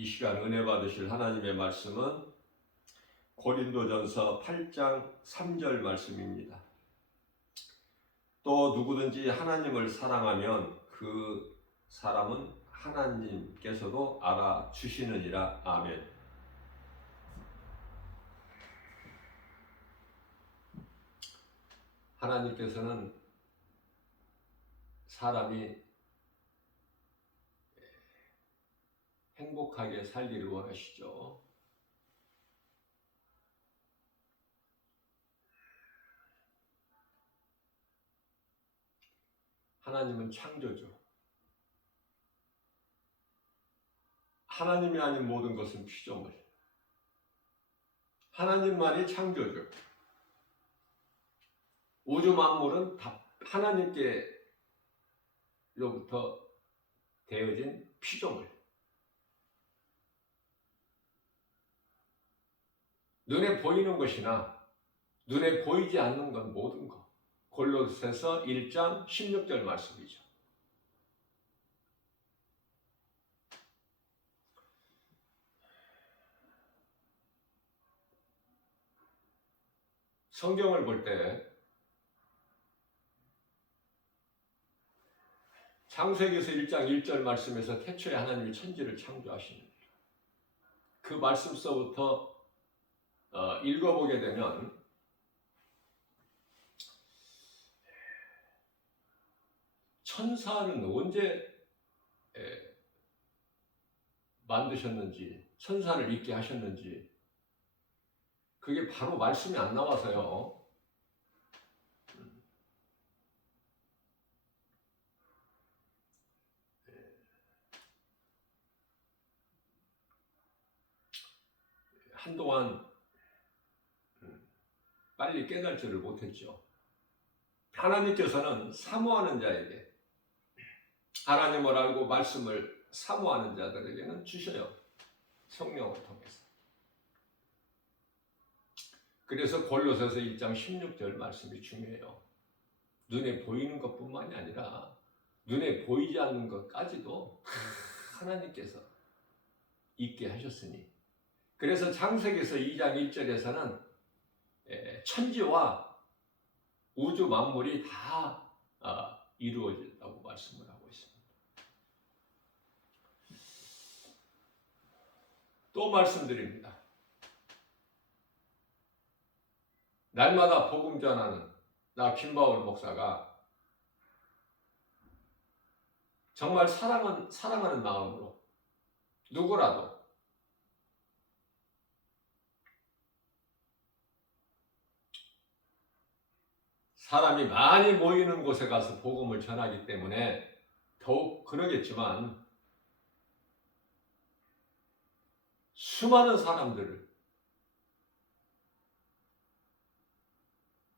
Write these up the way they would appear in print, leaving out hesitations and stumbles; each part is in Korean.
이 시간 은혜 받으실 하나님의 말씀은 고린도전서 8장 3절 말씀입니다. 또 누구든지 하나님을 사랑하면 그 사람은 하나님께서도 알아주시느니라. 아멘. 하나님께서는 사람이 행복하게 살기를 원하시죠. 하나님은 창조죠. 하나님이 아닌 모든 것은 피조물. 하나님만이 창조죠. 우주 만물은 다 하나님께로부터 되어진 피조물. 눈에 보이는 것이나 눈에 보이지 않는 건 모든 것. 골로새서 1장 16절 말씀이죠. 성경을 볼 때 창세기에서 1장 1절 말씀에서 태초에 하나님이 천지를 창조하시는 그 말씀서부터 읽어보게 되면 천사는 언제 만드셨는지, 천사를 있게 하셨는지 그게 바로 말씀이 안 나와서요. 한동안 빨리 깨달지를 못했죠. 하나님께서는 사모하는 자에게, 하나님을 알고 말씀을 사모하는 자들에게는 주셔요. 성령을 통해서. 그래서 골로새서 1장 16절 말씀이 중요해요. 눈에 보이는 것뿐만이 아니라 눈에 보이지 않는 것까지도 하나님께서 있게 하셨으니, 그래서 창세기에서 2장 1절에서는 천지와 우주 만물이 다 이루어졌다고 말씀을 하고 있습니다. 또 말씀드립니다. 날마다 복음 전하는 나 김바울 목사가 정말 사랑하는 마음으로 누구라도 사람이 많이 모이는 곳에 가서 복음을 전하기 때문에 더욱 그러겠지만 수많은 사람들을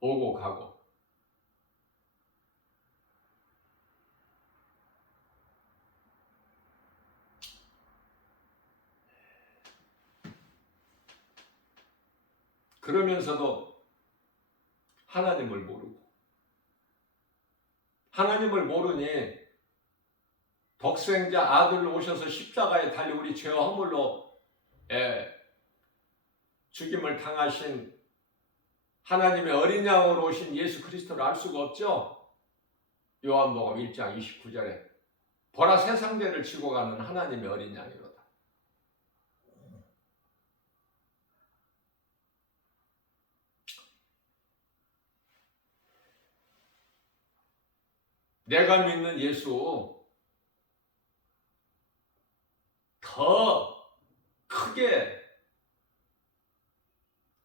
오고 가고 그러면서도 하나님을 모르고, 하나님을 모르니 독생자 아들로 오셔서 십자가에 달려 우리 죄와 허물로 죽임을 당하신 하나님의 어린 양으로 오신 예수 그리스도를 알 수가 없죠. 요한복음 1장 29절에 보라 세상 죄를 지고 가는 하나님의 어린 양이로다. 내가 믿는 예수 더 크게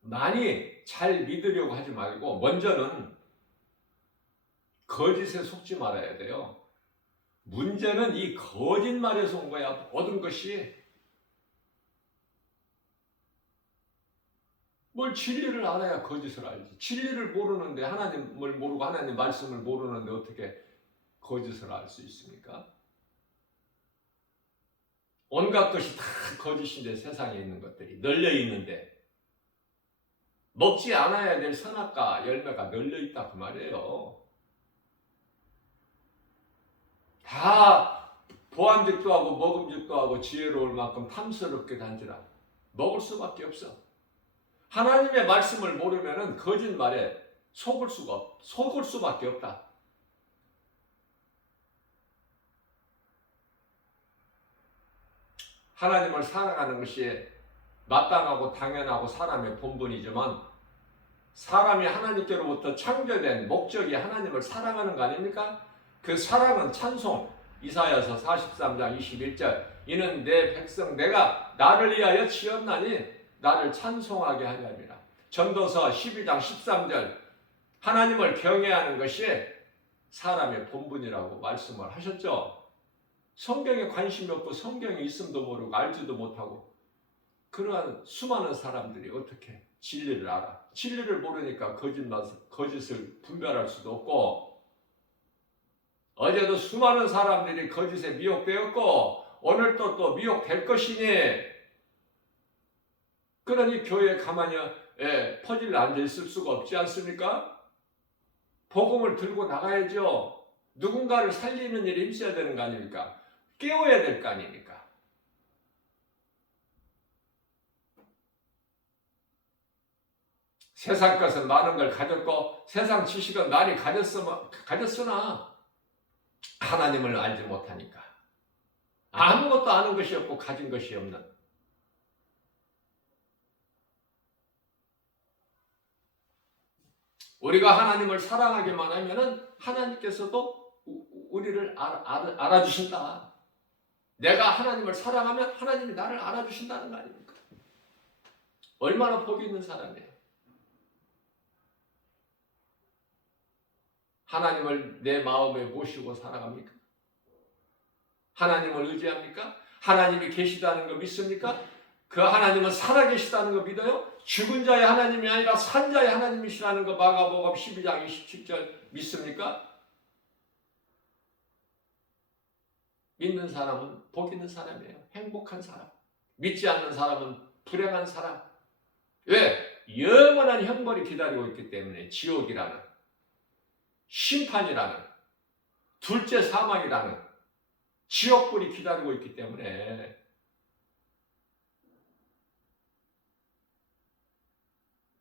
많이 잘 믿으려고 하지 말고 먼저는 거짓에 속지 말아야 돼요. 문제는 이 거짓말에서 온 거야. 모든 것이. 뭘 진리를 알아야 거짓을 알지. 진리를 모르는데, 하나님을 모르고 하나님 말씀을 모르는데 어떻게 거짓을 알 수 있습니까? 온갖 것이 다 거짓인데, 세상에 있는 것들이 널려 있는데 먹지 않아야 될 선악과 열매가 널려 있다 그 말이에요. 다 보암직도 하고 먹음직도 하고 지혜로울 만큼 탐스럽게 단지라. 먹을 수밖에 없어. 하나님의 말씀을 모르면은 거짓말에 속을 수밖에 없다. 하나님을 사랑하는 것이 마땅하고 당연하고 사람의 본분이지만 사람이 하나님께로부터 창조된 목적이 하나님을 사랑하는 거 아닙니까? 그 사랑은 찬송. 이사야서 43장 21절 이는 내 백성 내가 나를 위하여 지었나니 나를 찬송하게 하려 함이라. 전도서 12장 13절 하나님을 경외하는 것이 사람의 본분이라고 말씀을 하셨죠. 성경에 관심이 없고 성경이 있음도 모르고 알지도 못하고 그러한 수많은 사람들이 어떻게 진리를 알아? 진리를 모르니까 거짓을 분별할 수도 없고 어제도 수많은 사람들이 거짓에 미혹되었고 오늘도 또 미혹될 것이니 그러니 교회에 가만히 퍼질러 앉아있을 수가 없지 않습니까? 복음을 들고 나가야죠. 누군가를 살리는 일에 힘써야 되는 거 아닙니까? 깨워야 될 거 아닙니까? 세상 것은 많은 걸 가졌고 세상 지식은 많이 가졌으나 하나님을 알지 못하니까 아무것도 아는 것이 없고 가진 것이 없는 우리가 하나님을 사랑하기만 하면은 하나님께서도 우리를 알아주신다. 내가 하나님을 사랑하면 하나님이 나를 알아주신다는 거 아닙니까? 얼마나 복이 있는 사람이에요. 하나님을 내 마음에 모시고 살아갑니까? 하나님을 의지합니까? 하나님이 계시다는 거 믿습니까? 그 하나님은 살아계시다는 거 믿어요? 죽은 자의 하나님이 아니라 산 자의 하나님이시라는 거 마가복음 12장 27절 믿습니까? 믿는 사람은 복 있는 사람이에요. 행복한 사람. 믿지 않는 사람은 불행한 사람. 왜? 영원한 형벌이 기다리고 있기 때문에 지옥이라는 심판이라는 둘째 사망이라는 지옥불이 기다리고 있기 때문에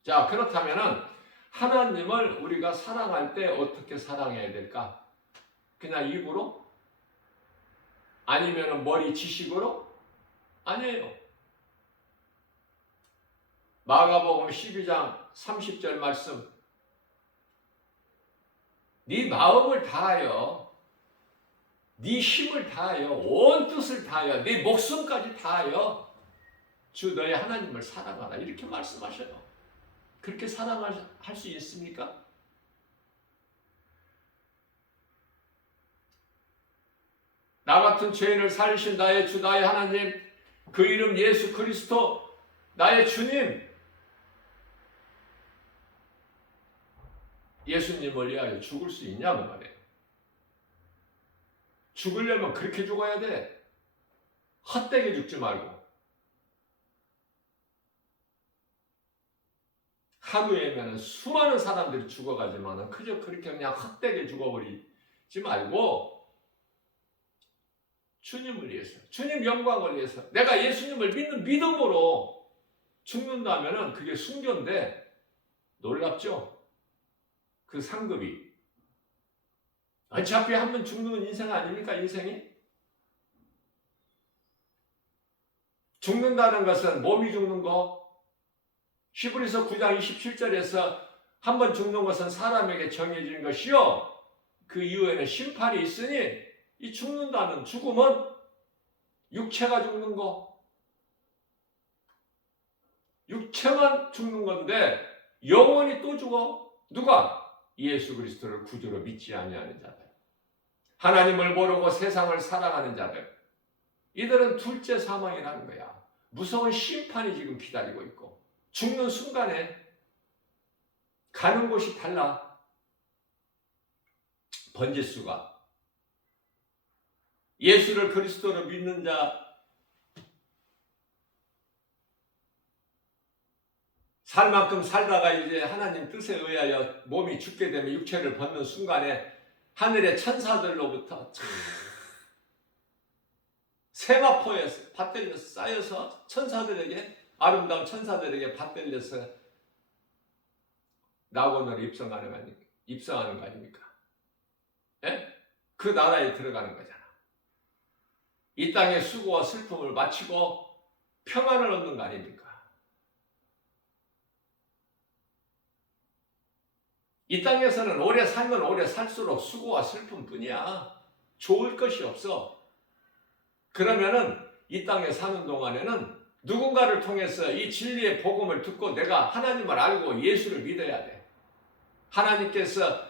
자 그렇다면은 하나님을 우리가 사랑할 때 어떻게 사랑해야 될까? 그냥 입으로? 아니면 머리 지식으로? 아니에요. 마가복음 12장 30절 말씀 네 마음을 다하여 네 힘을 다하여 온 뜻을 다하여 네 목숨까지 다하여 주 너의 하나님을 사랑하라 이렇게 말씀하셔요. 그렇게 사랑할 수 있습니까? 나 같은 죄인을 살리신 나의 주 나의 하나님 그 이름 예수 그리스도 나의 주님 예수님을 위하여 죽을 수 있냐고 말해요. 죽으려면 그렇게 죽어야 돼. 헛되게 죽지 말고. 하루에면 수많은 사람들이 죽어가지만 그저 그렇게 그냥 헛되게 죽어버리지 말고 주님을 위해서, 주님 영광을 위해서 내가 예수님을 믿는 믿음으로 죽는다면 그게 순교인데 놀랍죠? 그 상급이 어차피 한 번 죽는 인생 아닙니까? 인생이 죽는다는 것은 몸이 죽는 거 히브리서 9장 27절에서 한 번 죽는 것은 사람에게 정해진 것이요 그 이후에는 심판이 있으니 이 죽는다는 죽음은 육체가 죽는 거 육체만 죽는 건데 영원히 또 죽어. 누가? 예수 그리스도를 구주로 믿지 아니하는 자들, 하나님을 모르고 세상을 사랑하는 자들, 이들은 둘째 사망이라는 거야. 무서운 심판이 지금 기다리고 있고 죽는 순간에 가는 곳이 달라. 번지수가 예수를 그리스도로 믿는 자 살 만큼 살다가 이제 하나님 뜻에 의하여 몸이 죽게 되면 육체를 벗는 순간에 하늘의 천사들로부터 세마포에 받들려 쌓여서 천사들에게, 아름다운 천사들에게 받들려서 낙원으로 입성하는 거 아닙니까? 예? 그 나라에 들어가는 거잖아. 이 땅의 수고와 슬픔을 마치고 평안을 얻는 거 아닙니까? 이 땅에서는 오래 살면 오래 살수록 수고와 슬픔뿐이야. 좋을 것이 없어. 그러면은 이 땅에 사는 동안에는 누군가를 통해서 이 진리의 복음을 듣고 내가 하나님을 알고 예수를 믿어야 돼. 하나님께서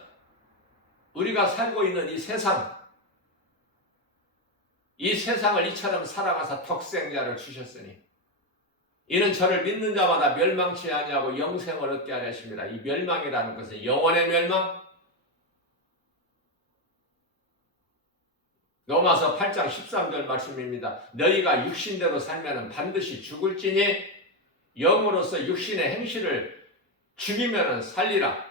우리가 살고 있는 이 세상을 이처럼 살아가사 독생자를 주셨으니 이는 저를 믿는 자마다 멸망치 아니하고 영생을 얻게 하려 하십니다. 이 멸망이라는 것은 영원의 멸망. 로마서 8장 13절 말씀입니다. 너희가 육신대로 살면 반드시 죽을지니 영으로서 육신의 행실을 죽이면 살리라.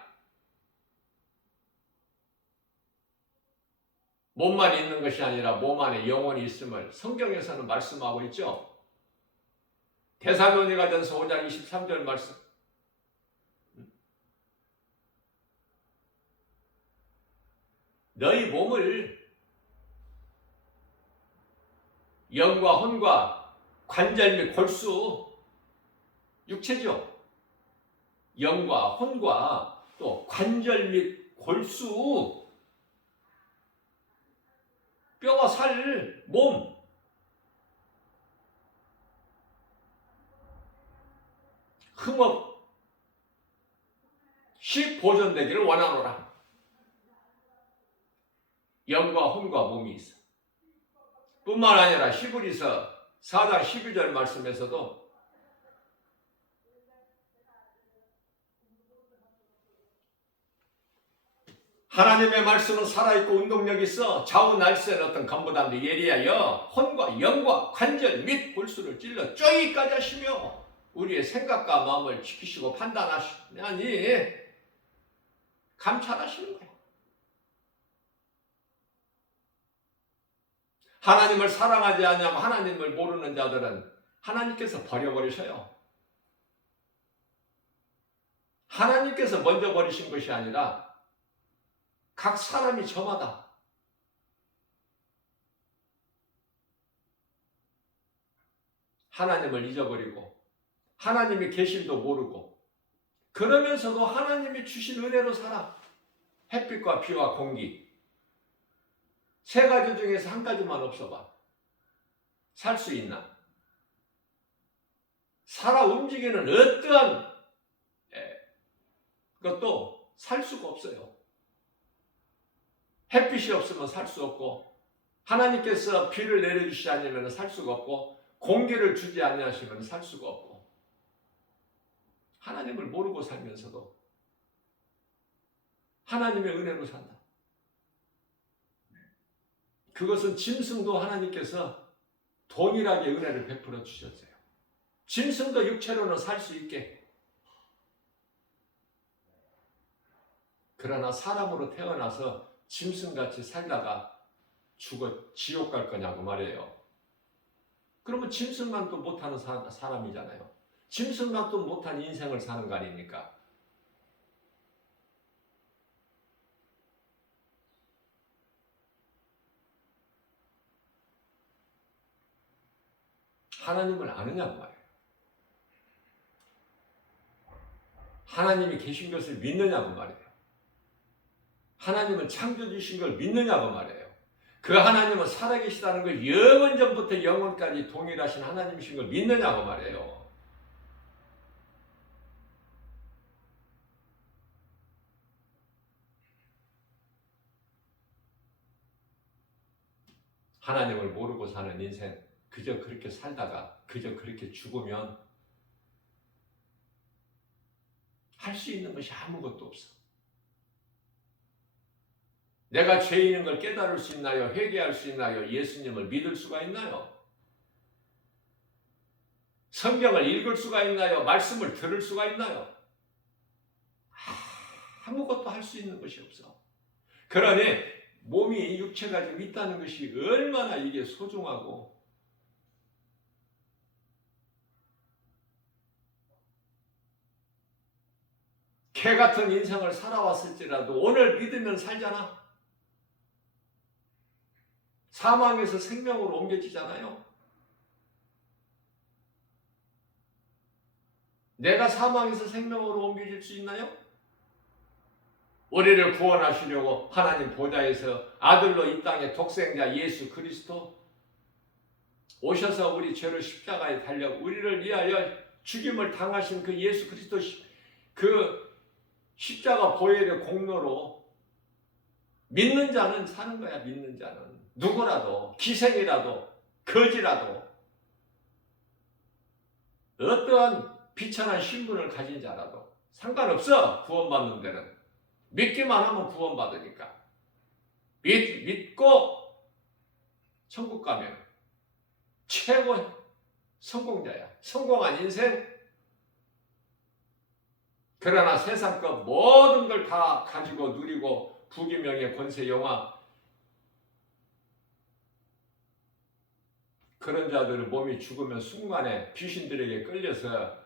몸만 있는 것이 아니라 몸 안에 영혼이 있음을 성경에서는 말씀하고 있죠. 데살로니가전서 5장 23절 말씀. 너희 몸을 영과 혼과 관절 및 골수, 육체죠. 영과 혼과 또 관절 및 골수, 뼈와 살, 몸, 흠없이 보존되기를 원하노라. 영과 혼과 몸이 있어. 뿐만 아니라 히브리서 4장 12절 말씀에서도 하나님의 말씀은 살아있고 운동력이 있어 좌우 날쌘 어떤 검부담도 예리하여 혼과 영과 관절 및 골수를 찔러 쪼이까지 하시며 우리의 생각과 마음을 지키시고 판단하시니 감찰하시는 거예요. 하나님을 사랑하지 않으면 하나님을 모르는 자들은 하나님께서 버려버리셔요. 하나님께서 먼저 버리신 것이 아니라 각 사람이 저마다 하나님을 잊어버리고 하나님의 계심도 모르고 그러면서도 하나님이 주신 은혜로 살아. 햇빛과 비와 공기 세 가지 중에서 한 가지만 없어봐. 살 수 있나? 살아 움직이는 어떠한 것도 살 수가 없어요. 햇빛이 없으면 살 수 없고 하나님께서 비를 내려주시지 않으면 살 수가 없고 공기를 주지 아니하시면 살 수가 없고 하나님을 모르고 살면서도 하나님의 은혜로 산다. 그것은 짐승도 하나님께서 동일하게 은혜를 베풀어 주셨어요. 짐승도 육체로는 살 수 있게. 그러나 사람으로 태어나서 짐승같이 살다가 죽어 지옥 갈 거냐고 말이에요. 그러면 짐승만 또 못하는 사람이잖아요. 짐승만 또 못한 인생을 사는 거 아닙니까? 하나님을 아느냐고 말이에요. 하나님이 계신 것을 믿느냐고 말이에요. 하나님은 창조주신 걸 믿느냐고 말이에요. 그 하나님은 살아계시다는 걸 영원전부터 영원까지 동일하신 하나님이신 걸 믿느냐고 말이에요. 하나님을 모르고 사는 인생, 그저 그렇게 살다가 그저 그렇게 죽으면 할 수 있는 것이 아무것도 없어. 내가 죄인인 걸 깨달을 수 있나요? 회개할 수 있나요? 예수님을 믿을 수가 있나요? 성경을 읽을 수가 있나요? 말씀을 들을 수가 있나요? 아무것도 할 수 있는 것이 없어. 그러니 몸이 육체가 좀 있다는 것이 얼마나 이게 소중하고 개 같은 인생을 살아왔을지라도 오늘 믿으면 살잖아. 사망에서 생명으로 옮겨지잖아요. 내가 사망에서 생명으로 옮겨질 수 있나요? 우리를 구원하시려고 하나님 보좌에서 아들로 이 땅의 독생자 예수 그리스도 오셔서 우리 죄를 십자가에 달려 우리를 위하여 죽임을 당하신 그 예수 그리스도 그 십자가 보혈의 공로로 믿는 자는 사는 거야. 믿는 자는 누구라도 기생이라도 거지라도 어떠한 비천한 신분을 가진 자라도 상관없어. 구원받는 데는 믿기만 하면 구원받으니까. 믿고 천국 가면 최고 성공자야. 성공한 인생. 그러나 세상 것 모든 걸 다 가지고 누리고 부귀명예 권세 영화 그런 자들은 몸이 죽으면 순간에 귀신들에게 끌려서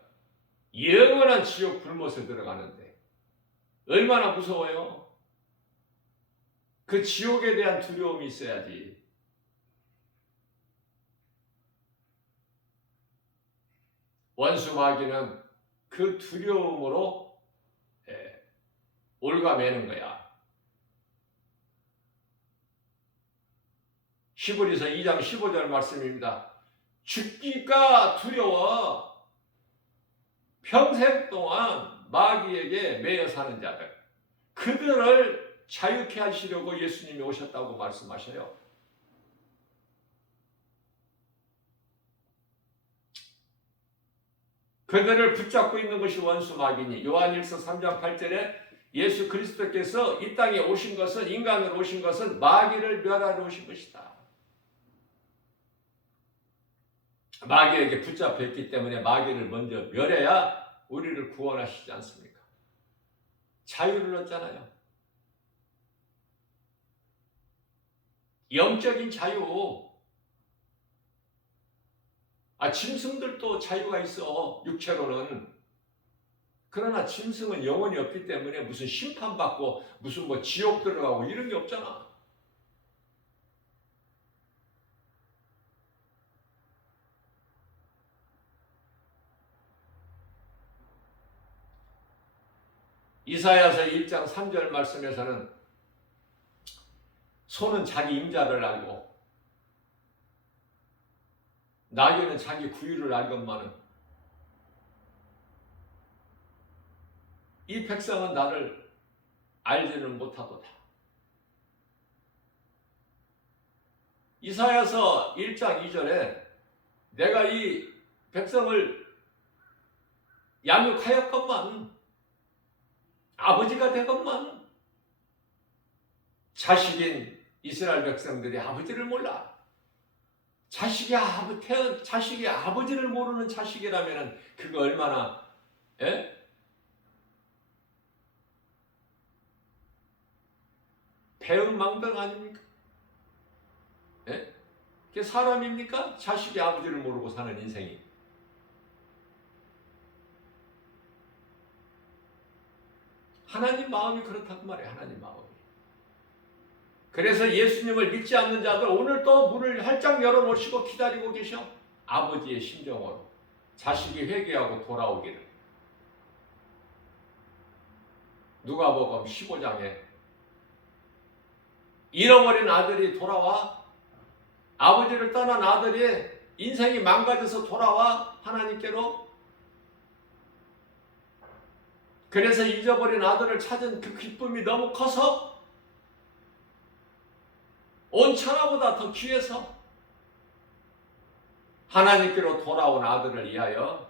영원한 지옥 불못에 들어가는데 얼마나 무서워요. 그 지옥에 대한 두려움이 있어야지. 원수 마귀는 그 두려움으로 올가매는 거야. 히브리서 2장 15절 말씀입니다. 죽기가 두려워 평생 동안 마귀에게 매여 사는 자들, 그들을 자유케 하시려고 예수님이 오셨다고 말씀하셔요. 그들을 붙잡고 있는 것이 원수 마귀니 요한일서 3장 8절에 예수 그리스도께서 이 땅에 오신 것은 인간으로 오신 것은 마귀를 멸하러 오신 것이다. 마귀에게 붙잡혀 있기 때문에 마귀를 먼저 멸해야 우리를 구원하시지 않습니까? 자유를 얻잖아요. 영적인 자유. 짐승들도 자유가 있어. 육체로는. 그러나 짐승은 영혼이 없기 때문에 무슨 심판받고 무슨 지옥 들어가고 이런 게 없잖아. 이사야서 1장 3절 말씀에서는 소는 자기 임자를 알고 나귀는 자기 구유를 알건만은 이 백성은 나를 알지는 못하도다. 이사야서 1장 2절에 내가 이 백성을 양육하였건만 아버지가 되건만 자식인 이스라엘 백성들이 아버지를 몰라. 자식이 아버지를 모르는 자식이라면 그거 얼마나 배은망덕 아닙니까? 그게 사람입니까? 자식이 아버지를 모르고 사는 인생이. 하나님 마음이 그렇다고 말이에요. 하나님 마음이. 그래서 예수님을 믿지 않는 자들 오늘 또 문을 활짝 열어놓으시고 기다리고 계셔. 아버지의 심정으로 자식이 회개하고 돌아오기를. 누가복음 15장에 잃어버린 아들이 돌아와. 아버지를 떠난 아들이 인생이 망가져서 돌아와 하나님께로. 그래서 잊어버린 아들을 찾은 그 기쁨이 너무 커서 온 천하보다 더 귀해서 하나님께로 돌아온 아들을 위하여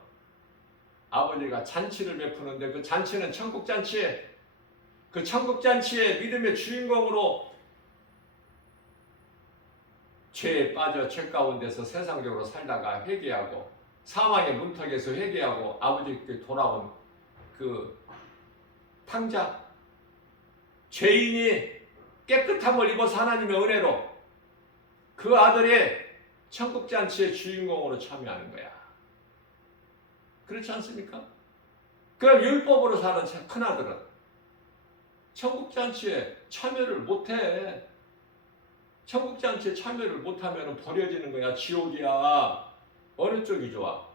아버지가 잔치를 베푸는데 그 잔치는 천국잔치에, 그 천국잔치의 믿음의 주인공으로 죄에 빠져 죄 가운데서 세상적으로 살다가 회개하고 사망의 문턱에서 회개하고 아버지께 돌아온 그 탕자, 죄인이 깨끗함을 입어서 하나님의 은혜로 그 아들이 천국잔치의 주인공으로 참여하는 거야. 그렇지 않습니까? 그럼 율법으로 사는 큰아들은 천국잔치에 참여를 못해. 천국잔치에 참여를 못하면 버려지는 거야. 지옥이야. 어느 쪽이 좋아?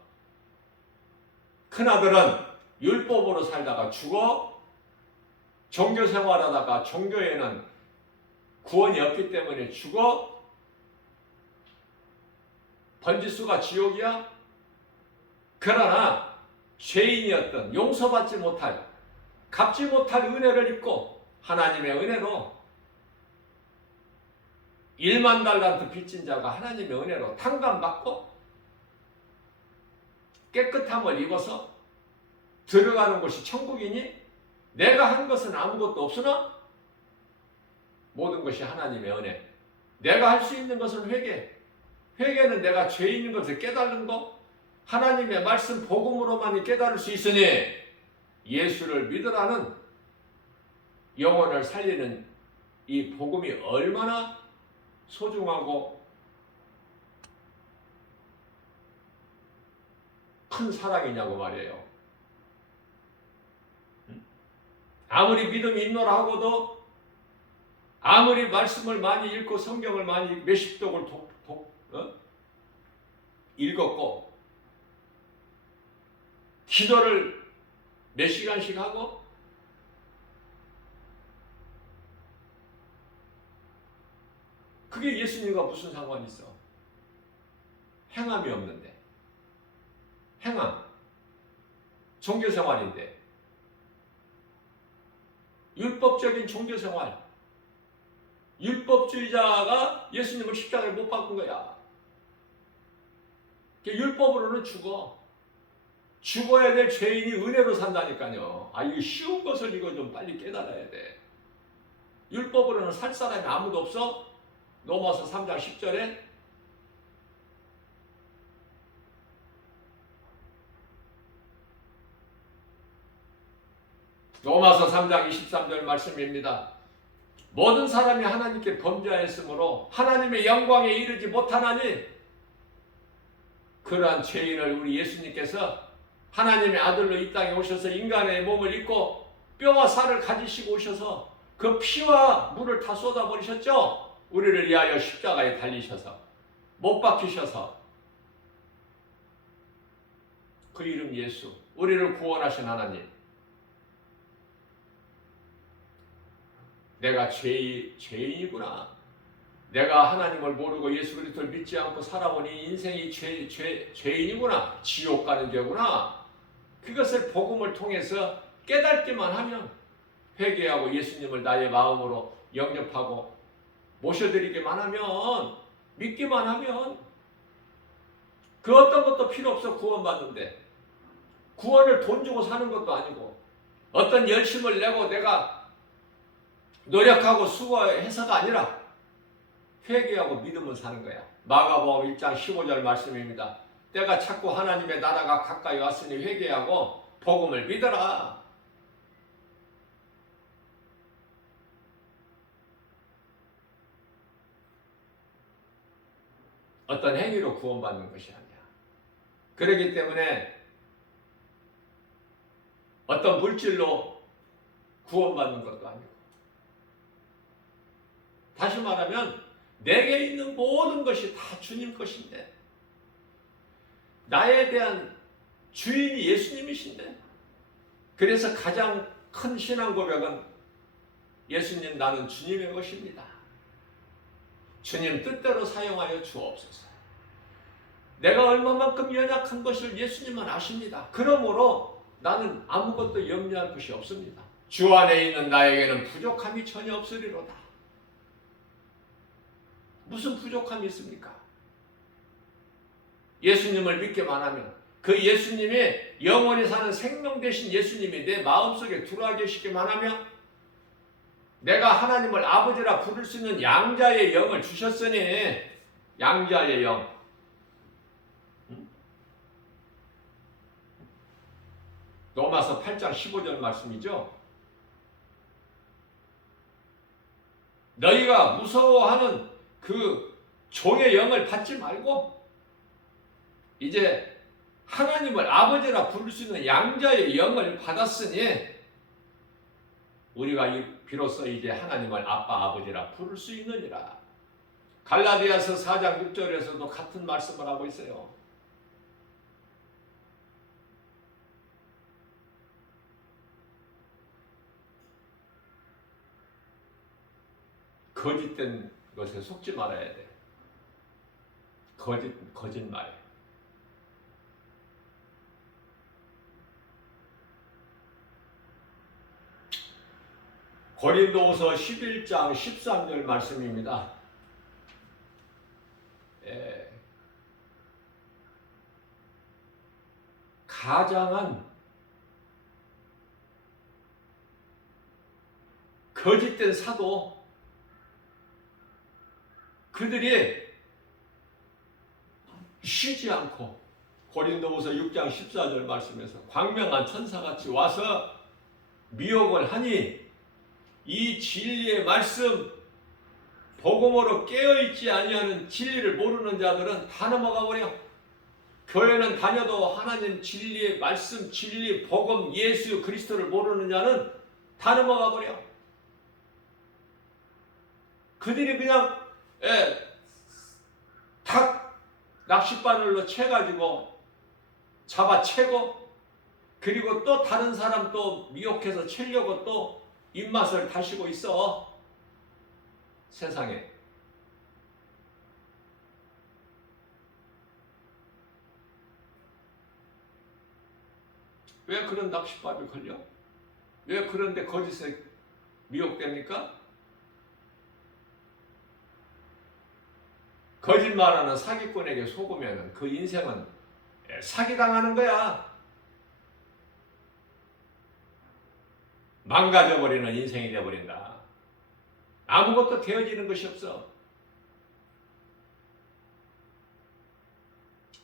큰아들은 율법으로 살다가 죽어. 종교생활하다가 종교에는 구원이 없기 때문에 죽어. 번지수가 지옥이야. 그러나 죄인이었던 용서받지 못할, 갚지 못할 은혜를 입고 하나님의 은혜로 1만 달란트 빚진 자가 하나님의 은혜로 탕감받고 깨끗함을 입어서 들어가는 곳이 천국이니 내가 한 것은 아무것도 없으나 모든 것이 하나님의 은혜. 내가 할 수 있는 것은 회개. 회개는 내가 죄 있는 것을 깨달는 거. 하나님의 말씀 복음으로만이 깨달을 수 있으니 예수를 믿으라는 영혼을 살리는 이 복음이 얼마나 소중하고 큰 사랑이냐고 말이에요. 아무리 믿음이 있노라 하고도 아무리 말씀을 많이 읽고 성경을 많이 몇십 독을 읽었고 기도를 몇 시간씩 하고 그게 예수님과 무슨 상관이 있어? 행함이 없는데. 행함. 종교생활인데. 율법적인 종교생활. 율법주의자가 예수님을 십자가에 못 박은 거야. 율법으로는 죽어. 죽어야 될 죄인이 은혜로 산다니까요. 이거 쉬운 것을 이거 좀 빨리 깨달아야 돼. 율법으로는 살 사람이 아무도 없어? 로마서 3장 10절에 로마서 3장 23절 말씀입니다. 모든 사람이 하나님께 범죄하였으므로 하나님의 영광에 이르지 못하나니 그러한 죄인을 우리 예수님께서 하나님의 아들로 이 땅에 오셔서 인간의 몸을 입고 뼈와 살을 가지시고 오셔서 그 피와 물을 다 쏟아버리셨죠? 우리를 위하여 십자가에 달리셔서 못 박히셔서 그 이름 예수, 우리를 구원하신 하나님. 내가 죄인이구나. 내가 하나님을 모르고 예수 그리스도를 믿지 않고 살아오니 인생이 죄인이구나. 지옥 가는 죄구나. 그것을 복음을 통해서 깨닫기만 하면 회개하고 예수님을 나의 마음으로 영접하고 모셔드리기만 하면 믿기만 하면 그 어떤 것도 필요 없어. 구원받는데 구원을 돈 주고 사는 것도 아니고 어떤 열심을 내고 내가 노력하고 수고해서가 아니라 회개하고 믿음을 사는 거야. 마가복음 1장 15절 말씀입니다. 때가 찼고 하나님의 나라가 가까이 왔으니 회개하고 복음을 믿어라. 어떤 행위로 구원받는 것이 아니야. 그렇기 때문에 어떤 물질로 구원받는 것도 아니고 다시 말하면 내게 있는 모든 것이 다 주님 것인데 나에 대한 주인이 예수님이신데 그래서 가장 큰 신앙 고백은 예수님 나는 주님의 것입니다. 주님 뜻대로 사용하여 주옵소서. 내가 얼마만큼 연약한 것을 예수님은 아십니다. 그러므로 나는 아무것도 염려할 것이 없습니다. 주 안에 있는 나에게는 부족함이 전혀 없으리로다. 무슨 부족함이 있습니까? 예수님을 믿기만 하면 그 예수님이 영원히 사는 생명 되신 예수님이 내 마음속에 들어와 계시기만 하면 내가 하나님을 아버지라 부를 수 있는 양자의 영을 주셨으니 양자의 영. 로마서 8장 15절 말씀이죠. 너희가 무서워하는 그 종의 영을 받지 말고 이제 하나님을 아버지라 부를 수 있는 양자의 영을 받았으니 우리가 비로소 이제 하나님을 아빠 아버지라 부를 수 있느니라. 갈라디아서 4장 6절에서도 같은 말씀을 하고 있어요. 거짓된 것에 속지 말아야 돼. 거짓말. 고린도후서 11장 13절 말씀입니다. 가장한 거짓된 사도 그들이 쉬지 않고 고린도후서 6장 14절 말씀에서 광명한 천사같이 와서 미혹을 하니 이 진리의 말씀 복음으로 깨어있지 아니하는 진리를 모르는 자들은 다 넘어가 버려. 교회는 다녀도 하나님 진리의 말씀, 진리, 복음, 예수 그리스도를 모르는 자는 다 넘어가 버려. 그들이 그냥 닭 낚싯바늘로 채가지고 잡아채고 그리고 또 다른 사람 또 미혹해서 채려고 또 입맛을 다시고 있어. 세상에. 왜 그런 낚싯밥이 걸려? 왜 그런데 거짓에 미혹됩니까? 거짓말하는 사기꾼에게 속으면 그 인생은 사기당하는 거야. 망가져버리는 인생이 되어버린다. 아무것도 되어지는 것이 없어.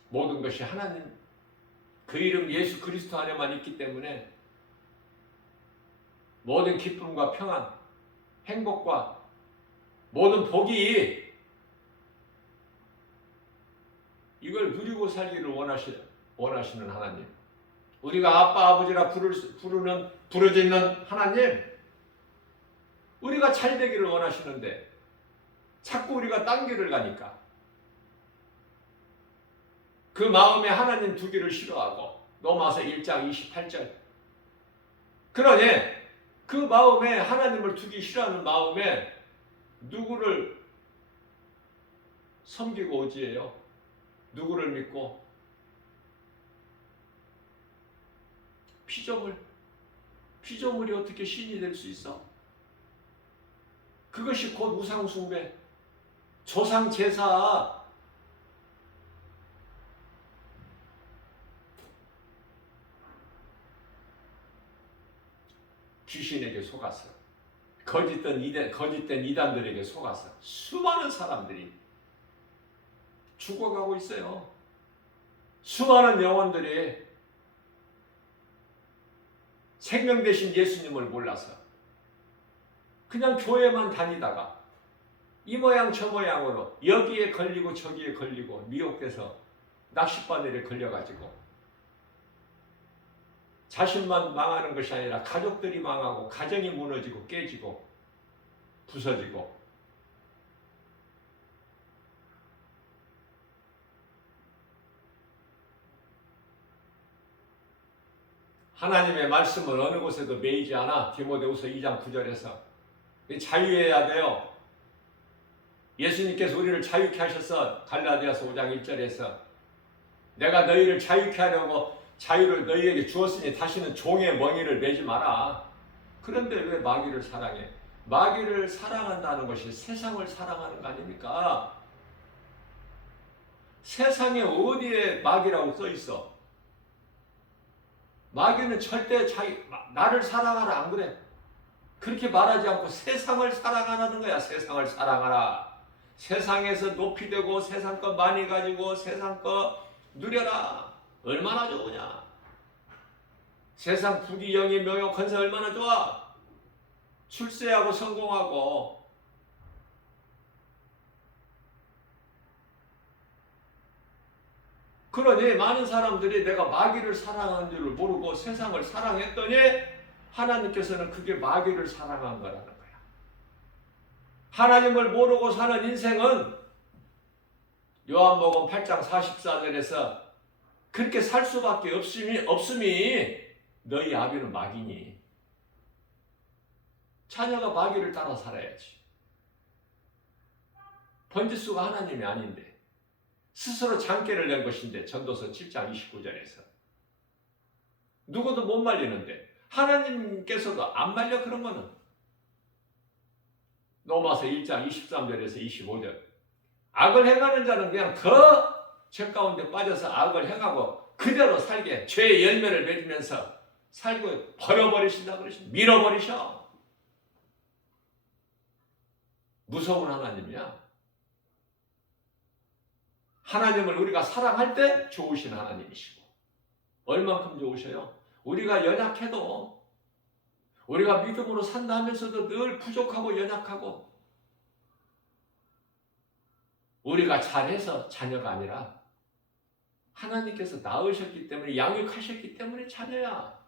모든 것이 하나님 그 이름 예수 그리스도 안에만 있기 때문에 모든 기쁨과 평안, 행복과 모든 복이 이걸 누리고 살기를 원하시는 하나님. 우리가 아빠 아버지라 부르짖는 하나님. 우리가 잘 되기를 원하시는데 자꾸 우리가 딴 길을 가니까 그 마음에 하나님 두기를 싫어하고 로마서 1장 28절. 그러니 그 마음에 하나님을 두기 싫어하는 마음에 누구를 섬기고 의지해요? 누구를 믿고? 피조물이 어떻게 신이 될 수 있어? 그것이 곧 우상숭배, 조상제사. 귀신에게 속아서 거짓된 이단들에게 속아서 수많은 사람들이 죽어가고 있어요. 수많은 영혼들이 생명 대신 예수님을 몰라서 그냥 교회만 다니다가 이 모양 저 모양으로 여기에 걸리고 저기에 걸리고 미혹돼서 낚싯바늘에 걸려가지고 자신만 망하는 것이 아니라 가족들이 망하고 가정이 무너지고 깨지고 부서지고 하나님의 말씀을 어느 곳에도 매이지 않아. 디모데후서 2장 9절에서 자유해야 돼요. 예수님께서 우리를 자유케 하셔서 갈라디아서 5장 1절에서 내가 너희를 자유케 하려고 자유를 너희에게 주었으니 다시는 종의 멍에를 매지 마라. 그런데 왜 마귀를 사랑해? 마귀를 사랑한다는 것이 세상을 사랑하는 거 아닙니까? 세상에 어디에 마귀라고 써 있어? 마귀는 절대 나를 사랑하라 안 그래. 그렇게 말하지 않고 세상을 사랑하라는 거야. 세상을 사랑하라. 세상에서 높이 되고 세상 거 많이 가지고 세상 거 누려라. 얼마나 좋으냐. 세상 부귀 영예 명예 권세 얼마나 좋아. 출세하고 성공하고 그러니 많은 사람들이 내가 마귀를 사랑하는 줄 모르고 세상을 사랑했더니 하나님께서는 그게 마귀를 사랑한 거라는 거야. 하나님을 모르고 사는 인생은 요한복음 8장 44절에서 그렇게 살 수밖에 없음이 너희 아비는 마귀니. 자녀가 마귀를 따라 살아야지. 번지수가 하나님이 아닌데 스스로 장깨를 낸 것인데 전도서 7장 29절에서 누구도 못 말리는데 하나님께서도 안 말려. 그런 거는 로마서 1장 23절에서 25절 악을 행하는 자는 그냥 더 죄 가운데 빠져서 악을 행하고 그대로 살게 죄의 열매를 맺으면서 살고 버려버리신다 그러십니다. 밀어버리셔. 무서운 하나님이야. 하나님을 우리가 사랑할 때 좋으신 하나님이시고 얼만큼 좋으셔요? 우리가 연약해도 우리가 믿음으로 산다 하면서도 늘 부족하고 연약하고 우리가 잘해서 자녀가 아니라 하나님께서 낳으셨기 때문에 양육하셨기 때문에 자녀야.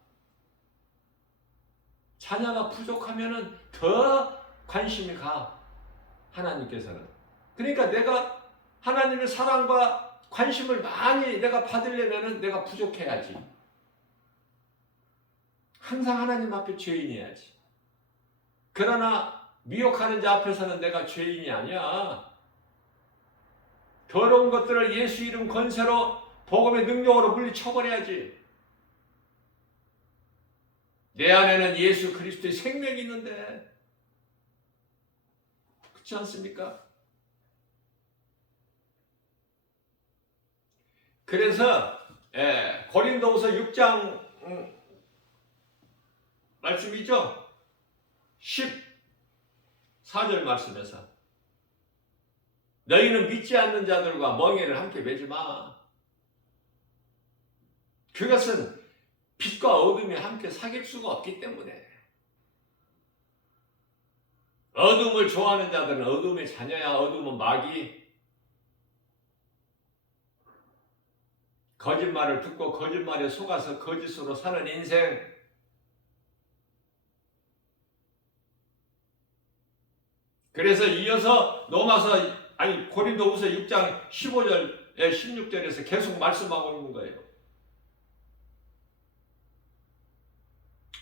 자녀가 부족하면은 더 관심이 가. 하나님께서는. 그러니까 내가 하나님의 사랑과 관심을 많이 내가 받으려면은 내가 부족해야지. 항상 하나님 앞에 죄인이어야지. 그러나 미혹하는 자 앞에서는 내가 죄인이 아니야. 더러운 것들을 예수 이름 권세로 복음의 능력으로 물리쳐버려야지. 내 안에는 예수 그리스도의 생명이 있는데 그렇지 않습니까? 그래서 고린도후서 6장 말씀이죠. 14절 말씀에서 너희는 믿지 않는 자들과 멍에를 함께 매지 마. 그것은 빛과 어둠이 함께 사귈 수가 없기 때문에. 어둠을 좋아하는 자들은 어둠의 자녀야. 어둠은 마귀. 거짓말을 듣고 거짓말에 속아서 거짓으로 사는 인생. 그래서 이어서 고린도후서 6장 15절 16절에서 계속 말씀하고 있는 거예요.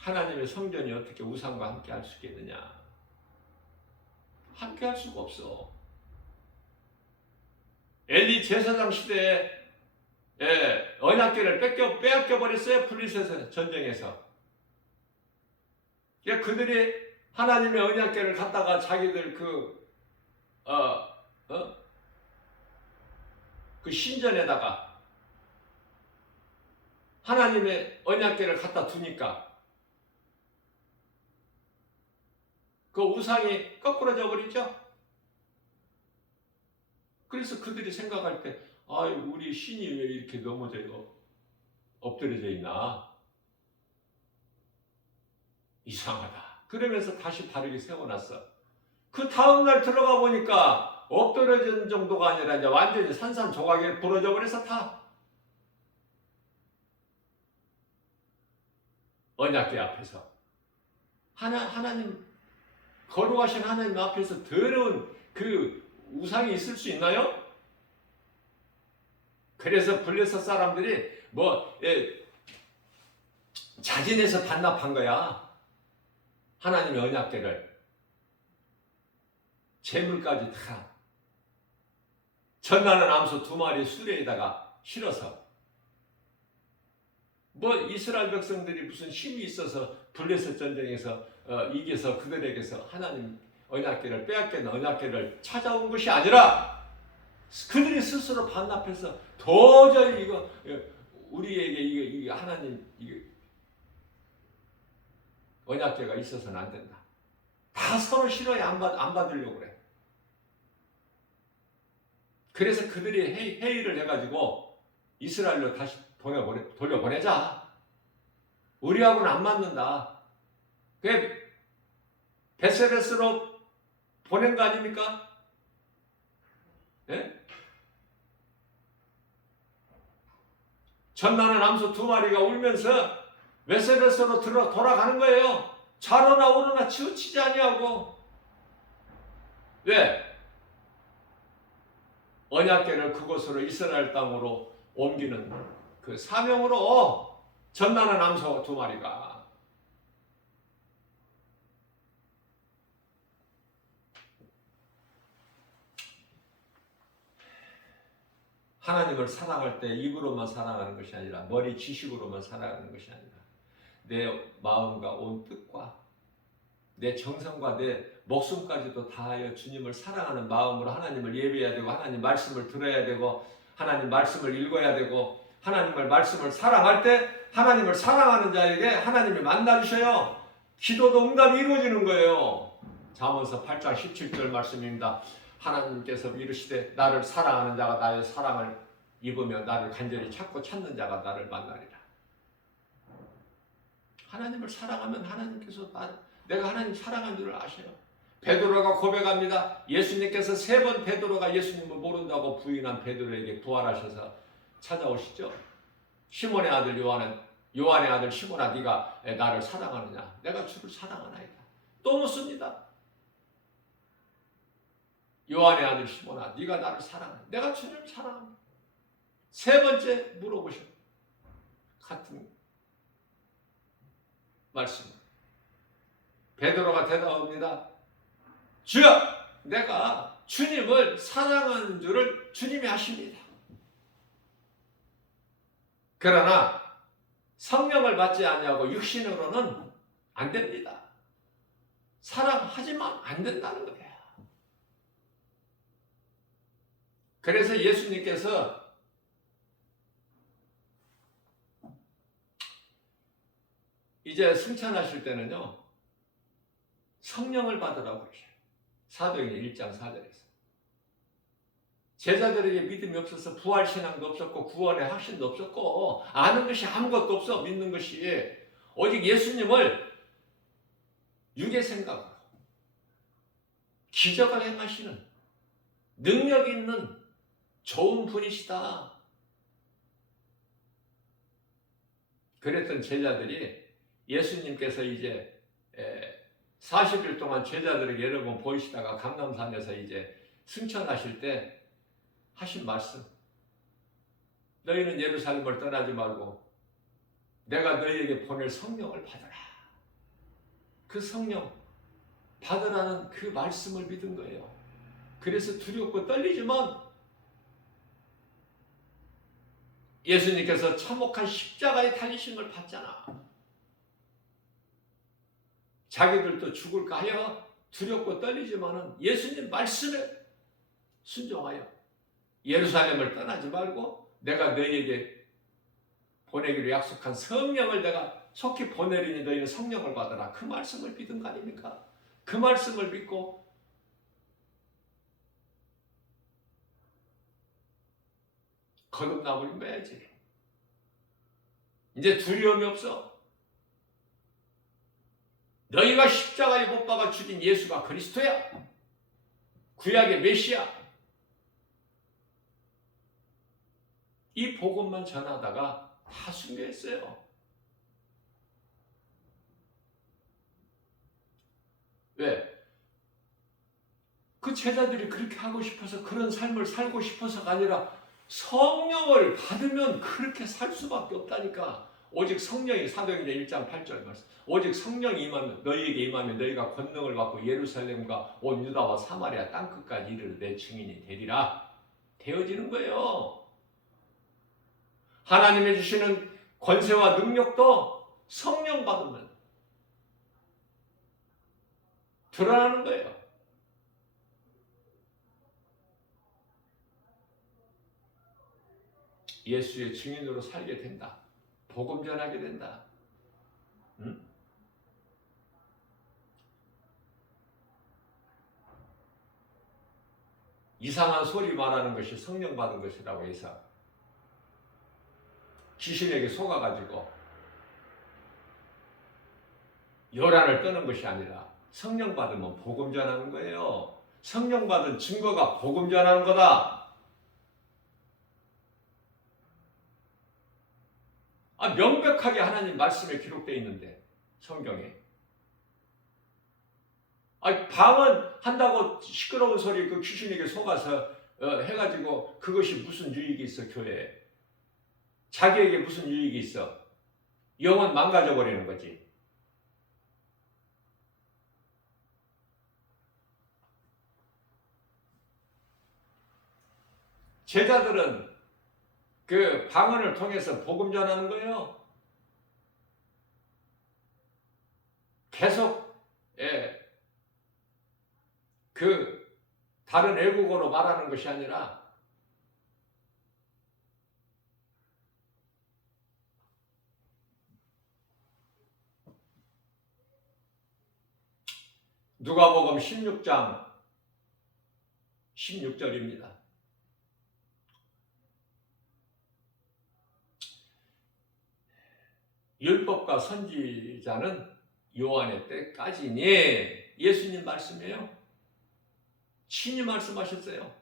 하나님의 성전이 어떻게 우상과 함께 할 수 있겠느냐? 함께 할 수가 없어. 엘리 제사장 시대에 언약궤를 빼앗겨 버렸어요. 블리셋 전쟁에서. 그러니까 그들이 하나님의 언약궤를 갖다가 자기들 그 신전에다가 하나님의 언약궤를 갖다 두니까 그 우상이 거꾸러져 버리죠. 그래서 그들이 생각할 때 우리 신이 왜 이렇게 넘어져 엎드려져 있나? 이상하다. 그러면서 다시 바르게 세워놨어. 그 다음날 들어가 보니까 엎드려진 정도가 아니라 이제 완전히 산산조각에 부러져 버려서 다 언약궤 앞에서 하나님 거룩하신 하나님 앞에서 더러운 그 우상이 있을 수 있나요? 그래서 블레셋 사람들이 자진해서 반납한 거야. 하나님의 언약궤를. 재물까지 다. 전나는 암소 2마리 수레에다가 실어서. 이스라엘 백성들이 무슨 힘이 있어서 블레셋 전쟁에서 이겨서 그들에게서 하나님 언약궤를 빼앗겼는 언약궤를 찾아온 것이 아니라 그들이 스스로 반납해서 도저히 우리에게 이게 하나님 언약궤가 있어서는 안 된다. 다 서로 싫어해. 안 받으려고 그래. 그래서 그들이 회의를 해가지고 이스라엘로 다시 돌려보내자. 우리하고는 안 맞는다. 그게 베세레스로 보낸 거 아닙니까? 예? 전나는 암소 2마리가 울면서 웨세베스로 돌아가는 거예요. 좌로나 우로나 치우치지 아니하고. 왜? 언약궤를 그곳으로 이스라엘 땅으로 옮기는 그 사명으로 전나는 암소 2마리가. 하나님을 사랑할 때 입으로만 사랑하는 것이 아니라 머리 지식으로만 사랑하는 것이 아니라 내 마음과 온 뜻과 내 정성과 내 목숨까지도 다하여 주님을 사랑하는 마음으로 하나님을 예배해야 되고, 하나님 말씀을 들어야 되고, 하나님 말씀을 읽어야 되고, 하나님의 말씀을 사랑할 때 하나님을 사랑하는 자에게 하나님이 만나주셔요. 기도도 응답이 이루어지는 거예요. 잠언서 8장 17절 말씀입니다. 하나님께서 이르시되 나를 사랑하는 자가 나의 사랑을 입으며 나를 간절히 찾고 찾는 자가 나를 만나리라. 하나님을 사랑하면 하나님께서 내가 하나님 사랑한 줄을 아셔요. 베드로가 고백합니다. 예수님께서 3번 베드로가 예수님을 모른다고 부인한 베드로에게 부활하셔서 찾아오시죠. 시몬의 아들 요한의 아들 시몬아, 네가 나를 사랑하느냐? 내가 주를 사랑하나이다. 또 묻습니다. 요한의 아들 시몬아, 네가 나를 사랑하느냐? 내가 주를 사랑합니다. 3번째 물어보셔. 같은 말씀. 베드로가 대답합니다. 주여, 내가 주님을 사랑하는 줄을 주님이 아십니다. 그러나 성령을 받지 아니하고 육신으로는 안 됩니다. 사랑하지만 안 된다는 거예요. 그래서 예수님께서 이제 승천하실 때는요, 성령을 받으라고 그러셔요. 사도행전 1장 4절에서. 제자들에게 믿음이 없어서 부활신앙도 없었고 구원의 확신도 없었고 아는 것이 아무것도 없어. 믿는 것이 오직 예수님을 육의 생각으로 기적을 행하시는 능력 있는 좋은 분이시다. 그랬던 제자들이 예수님께서 이제 40일 동안 제자들에게 여러 번 보이시다가 감람산에서 이제 승천하실 때 하신 말씀, 너희는 예루살렘을 떠나지 말고 내가 너희에게 보낼 성령을 받으라. 그 성령 받으라는 그 말씀을 믿은 거예요. 그래서 두렵고 떨리지만 예수님께서 참혹한 십자가의 달리심을 받잖아. 자기들도 죽을까 하여 두렵고 떨리지만은 예수님 말씀에 순종하여 예루살렘을 떠나지 말고 내가 너희에게 보내기로 약속한 성령을 내가 속히 보내리니 너희는 성령을 받으라. 그 말씀을 믿은 거 아닙니까? 그 말씀을 믿고 거듭나버린 거야지. 이제 두려움이 없어. 너희가 십자가에 못 박아 죽인 예수가 그리스도야. 구약의 메시아. 이 복음만 전하다가 다 순교했어요. 왜? 그 제자들이 그렇게 하고 싶어서 그런 삶을 살고 싶어서가 아니라 성령을 받으면 그렇게 살 수밖에 없다니까. 오직 성령이 사도행전 1장 8절 말씀. 오직 성령이 임하면 너희에게 임하면 너희가 권능을 받고 예루살렘과 온 유다와 사마리아 땅끝까지 이르러 내 증인이 되리라. 되어지는 거예요. 하나님이 주시는 권세와 능력도 성령 받으면 드러나는 거예요. 예수의 증인으로 살게 된다. 복음 전하게 된다. 응? 이상한 소리 말하는 것이 성령 받은 것이라고 해서 귀신에게 속아가지고 요란을 떠는 것이 아니라 성령 받으면 복음 전하는 거예요. 성령 받은 증거가 복음 전하는 거다. 명백하게 하나님 말씀에 기록되어 있는데 성경에. 아니, 방언한다고 시끄러운 소리 그 귀신에게 속아서 해가지고 그것이 무슨 유익이 있어 교회에. 자기에게 무슨 유익이 있어. 영혼 망가져버리는 거지. 제자들은 그 방언을 통해서 복음 전하는 거예요. 계속 그 다른 외국어로 말하는 것이 아니라 누가복음 16장 16절입니다. 율법과 선지자는 요한의 때까지니. 예수님 말씀이에요. 친히 말씀하셨어요.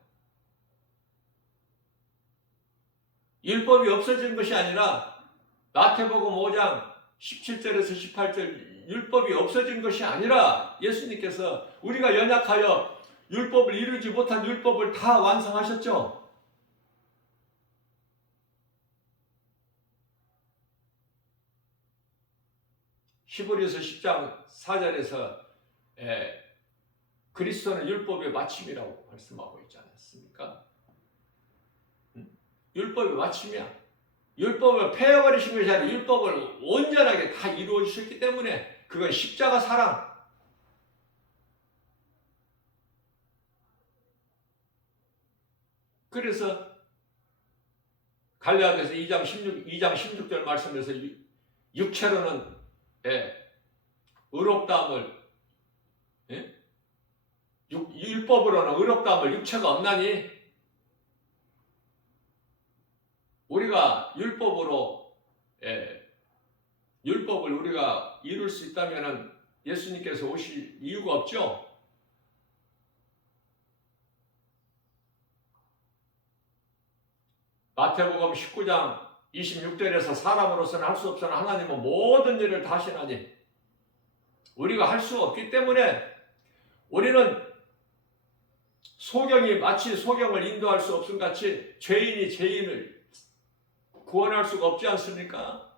율법이 없어진 것이 아니라 마태복음 5장 17절에서 18절 율법이 없어진 것이 아니라 예수님께서 우리가 연약하여 율법을 이루지 못한 율법을 다 완성하셨죠. 히브리서 10장 4절에서 그리스도는 율법의 마침이라고 말씀하고 있지 않았습니까? 율법의 마침이야. 율법을 폐해버리신 것이 아니라 율법을 온전하게 다 이루어 주셨기 때문에 그건 십자가 사랑. 그래서 갈라디아서 2장 16절 말씀에서 육체로는 의롭다함을 율법으로는 의롭다함을 육체가 없나니 우리가 율법을 우리가 이룰 수 있다면 예수님께서 오실 이유가 없죠. 마태복음 19장 26절에서 사람으로서는 할 수 없으나 하나님은 모든 일을 다 하시나니 우리가 할 수 없기 때문에 우리는 마치 소경을 인도할 수 없음 같이 죄인이 죄인을 구원할 수가 없지 않습니까?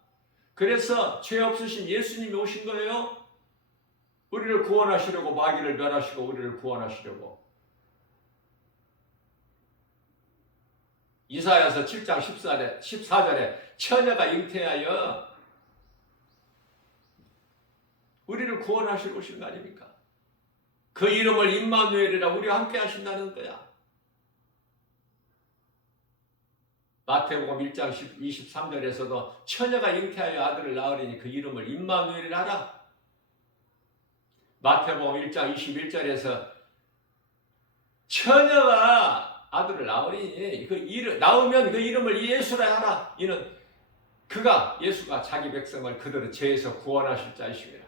그래서 죄 없으신 예수님이 오신 거예요. 우리를 구원하시려고 마귀를 멸하시고 우리를 구원하시려고. 이사야서 7장 14절에 처녀가 잉태하여 우리를 구원하시러 오신 거 아닙니까? 그 이름을 임마누엘이라 우리와 함께 하신다는 거야. 마태복음 1장 23절에서도 처녀가 잉태하여 아들을 낳으리니 그 이름을 임마누엘이라 하라. 마태복음 1장 21절에서 처녀가 아들을 낳으리니 낳으면 그 이름을 예수라 하라. 이는 예수가 자기 백성을 그들의 죄에서 구원하실 자이심이라.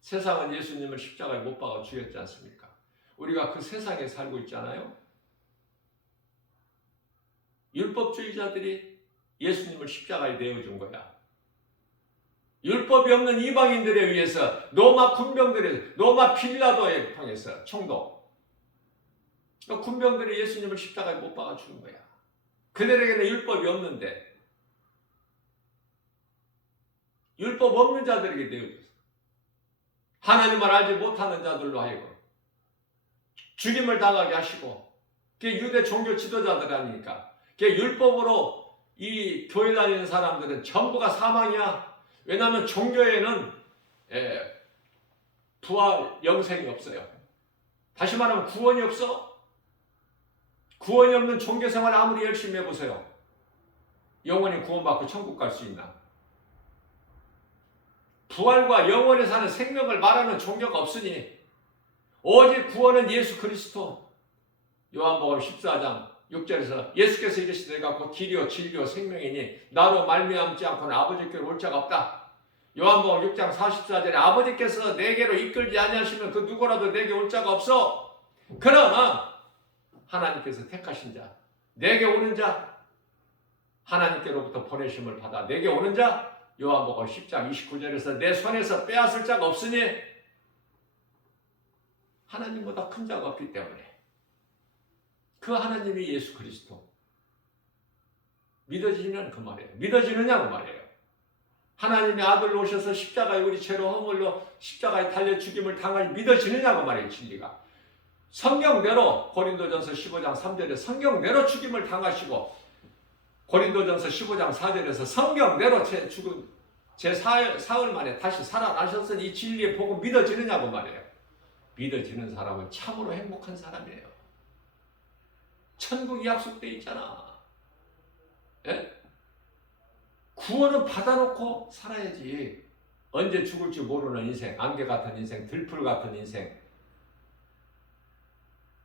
세상은 예수님을 십자가에 못 박아 죽였지 않습니까? 우리가 그 세상에 살고 있잖아요. 율법주의자들이 예수님을 십자가에 내어준 거야. 율법이 없는 이방인들에 의해서 로마 빌라도에 통해서 총독 군병들이 예수님을 십자가에 못 박아 죽은 거야. 그들에게는 율법이 없는데 율법 없는 자들에게 내어줬어. 하나님을 알지 못하는 자들로 하여금 죽임을 당하게 하시고, 그게 유대 종교 지도자들 아니니까. 그게 율법으로 이 교회 다니는 사람들은 전부가 사망이야. 왜냐하면 종교에는 부활 영생이 없어요. 다시 말하면 구원이 없어. 구원이 없는 종교생활 아무리 열심히 해보세요. 영원히 구원받고 천국 갈 수 있나? 부활과 영원히 사는 생명을 말하는 종교가 없으니 오직 구원은 예수 그리스도. 요한복음 14장 6절에서 예수께서 이르시되 내가 곧 길이요 진리요 생명이니 나로 말미암지 않고는 아버지께로 올 자가 없다. 요한복음 6장 44절에 아버지께서 내게로 이끌지 아니하시면 그 누구라도 내게 올 자가 없어. 그러나 하나님께서 택하신 자, 내게 오는 자, 하나님께로부터 보내심을 받아 내게 오는 자, 요한복음 10장 29절에서 내 손에서 빼앗을 자가 없으니 하나님보다 큰 자가 없기 때문에 그 하나님이 예수 그리스도. 믿어지는 그 말이에요. 믿어지느냐 그 말이에요. 하나님의 아들로 오셔서 십자가에 우리 죄로 허물로 십자가에 달려 죽임을 당하니 믿어지느냐 그 말이에요. 진리가. 성경대로 고린도전서 15장 3절에 성경대로 죽임을 당하시고 고린도전서 15장 4절에서 성경대로 제 사흘 만에 다시 살아나셨으니 이 진리의 복음 믿어지느냐고 말이에요. 믿어지는 사람은 참으로 행복한 사람이에요. 천국이 약속되어 있잖아. 예? 구원은 받아놓고 살아야지. 언제 죽을지 모르는 인생, 안개 같은 인생, 들풀 같은 인생.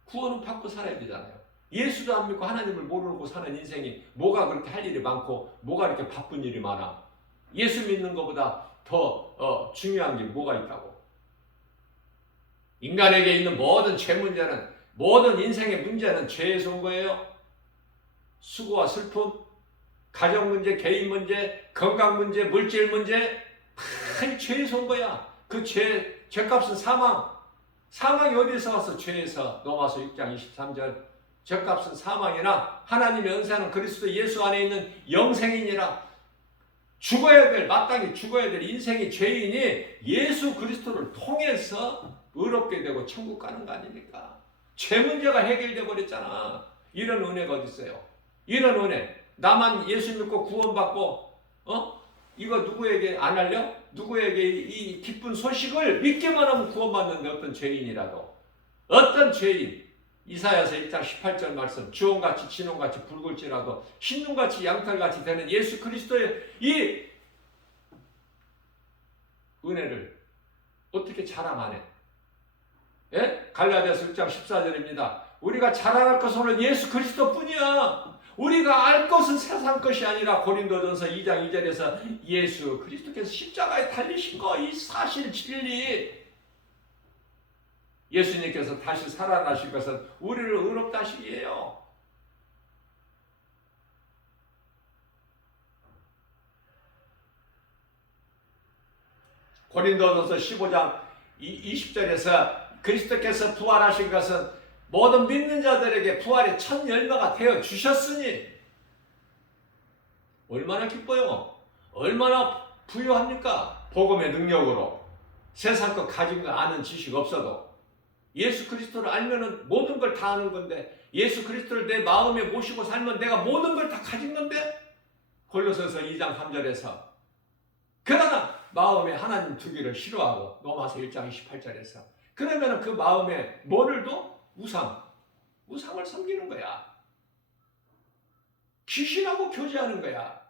구원은 받고 살아야 되잖아요. 예수도 안 믿고 하나님을 모르고 사는 인생이 뭐가 그렇게 할 일이 많고 뭐가 이렇게 바쁜 일이 많아. 예수 믿는 것보다 더 중요한 게 뭐가 있다고. 인간에게 있는 모든 죄 문제는, 모든 인생의 문제는 죄에서 온 거예요. 수고와 슬픔, 가정 문제, 개인 문제, 건강 문제, 물질 문제 다 죄에서 온 거야. 그 죄값은 사망. 사망이 어디서 왔어? 죄에서. 로마서 6장 23절. 죄값은 사망이나 하나님의 은사는 그리스도 예수 안에 있는 영생이니라. 죽어야 될, 마땅히 죽어야 될 인생이 죄인이 예수 그리스도를 통해서 의롭게 되고 천국 가는 거 아닙니까? 죄 문제가 해결돼 버렸잖아. 이런 은혜가 어디 있어요? 이런 은혜. 나만 예수 믿고 구원받고 이거 누구에게 안 알려? 누구에게 이 기쁜 소식을 믿기만 하면 구원받는데 어떤 죄인이라도, 어떤 죄인, 이사야서 1장 18절 말씀, 주홍같이 진홍같이 붉을지라도 흰눈같이 양털같이 되는 예수 그리스도의 이 은혜를 어떻게 자랑 안 해? 예? 갈라디아서 6장 14절입니다. 우리가 자랑할 것은 오늘 예수 그리스도뿐이야. 우리가 알 것은 세상 것이 아니라 고린도전서 2장 2절에서 예수 그리스도께서 십자가에 달리신 거, 이 사실 진리. 예수님께서 다시 살아나신 것은 우리를 의롭다 하시기예요. 고린도전서 15장 20절에서 그리스도께서 부활하신 것은 모든 믿는 자들에게 부활의 첫 열매가 되어 주셨으니 얼마나 기뻐요. 얼마나 부유합니까? 복음의 능력으로. 세상 것 가진 거 아는 지식 없어도 예수 그리스도를 알면은 모든 걸 다 아는 건데, 예수 그리스도를 내 마음에 모시고 살면 내가 모든 걸 다 가진 건데. 골로새서 2장 3절에서 그러나 마음에 하나님 두기를 싫어하고, 로마서 1장 28절에서 그러면은 그 마음에 뭐를 둬? 우상을 섬기는 거야. 귀신하고 교제하는 거야.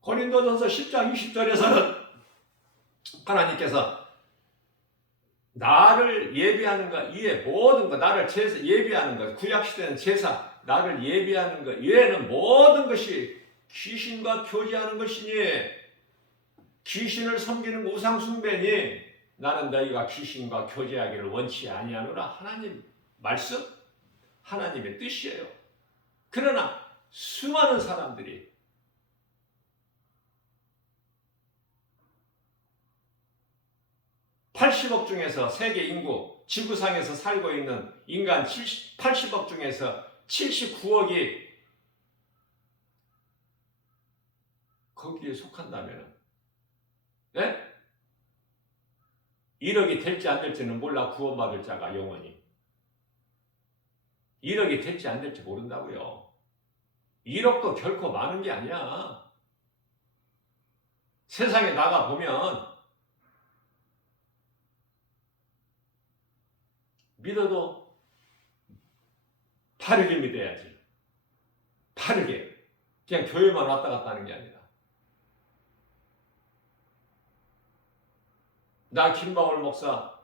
고린도전서 10장 20절에서는 하나님께서 나를 예비하는 것 이외 모든 것, 나를 예비하는 것, 구약시대는 제사, 나를 예비하는 것 이외에는 모든 것이 귀신과 교제하는 것이니, 귀신을 섬기는 우상 숭배니 나는 너희가 귀신과 교제하기를 원치 아니하노라. 하나님 말씀, 하나님의 뜻이에요. 그러나 수많은 사람들이 (80억) 중에서 세계 인구, 지구상에서 살고 있는 인간 80억 중에서 79억이 거기에 속한다면, 네? 1억이 될지 안 될지는 몰라. 구원받을 자가 영원히 1억이 될지 안 될지 모른다고요. 1억도 결코 많은 게 아니야. 세상에 나가보면 믿어도 바르게 믿어야지. 바르게. 그냥 교회만 왔다 갔다 하는 게 아니라. 나 김방울 목사,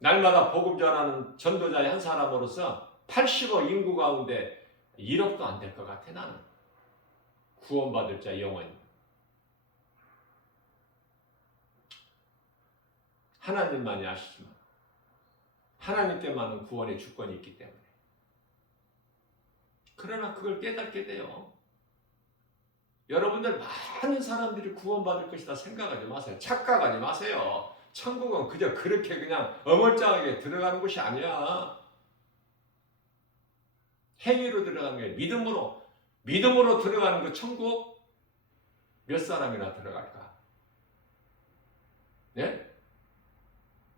날마다 복음 전하는 전도자의 한 사람으로서 80억 인구 가운데 1억도 안 될 것 같아. 나는 구원받을 자 영원히. 하나님만이 아시지만 하나님께만은 구원의 주권이 있기 때문에 그러나 그걸 깨닫게 돼요. 여러분들 많은 사람들이 구원받을 것이다 생각하지 마세요. 착각하지 마세요. 천국은 그저 그렇게 그냥 어물쩡하게 들어가는 곳이 아니야. 행위로 들어가는 게 믿음으로 들어가는 그 천국 몇 사람이나 들어갈까? 네?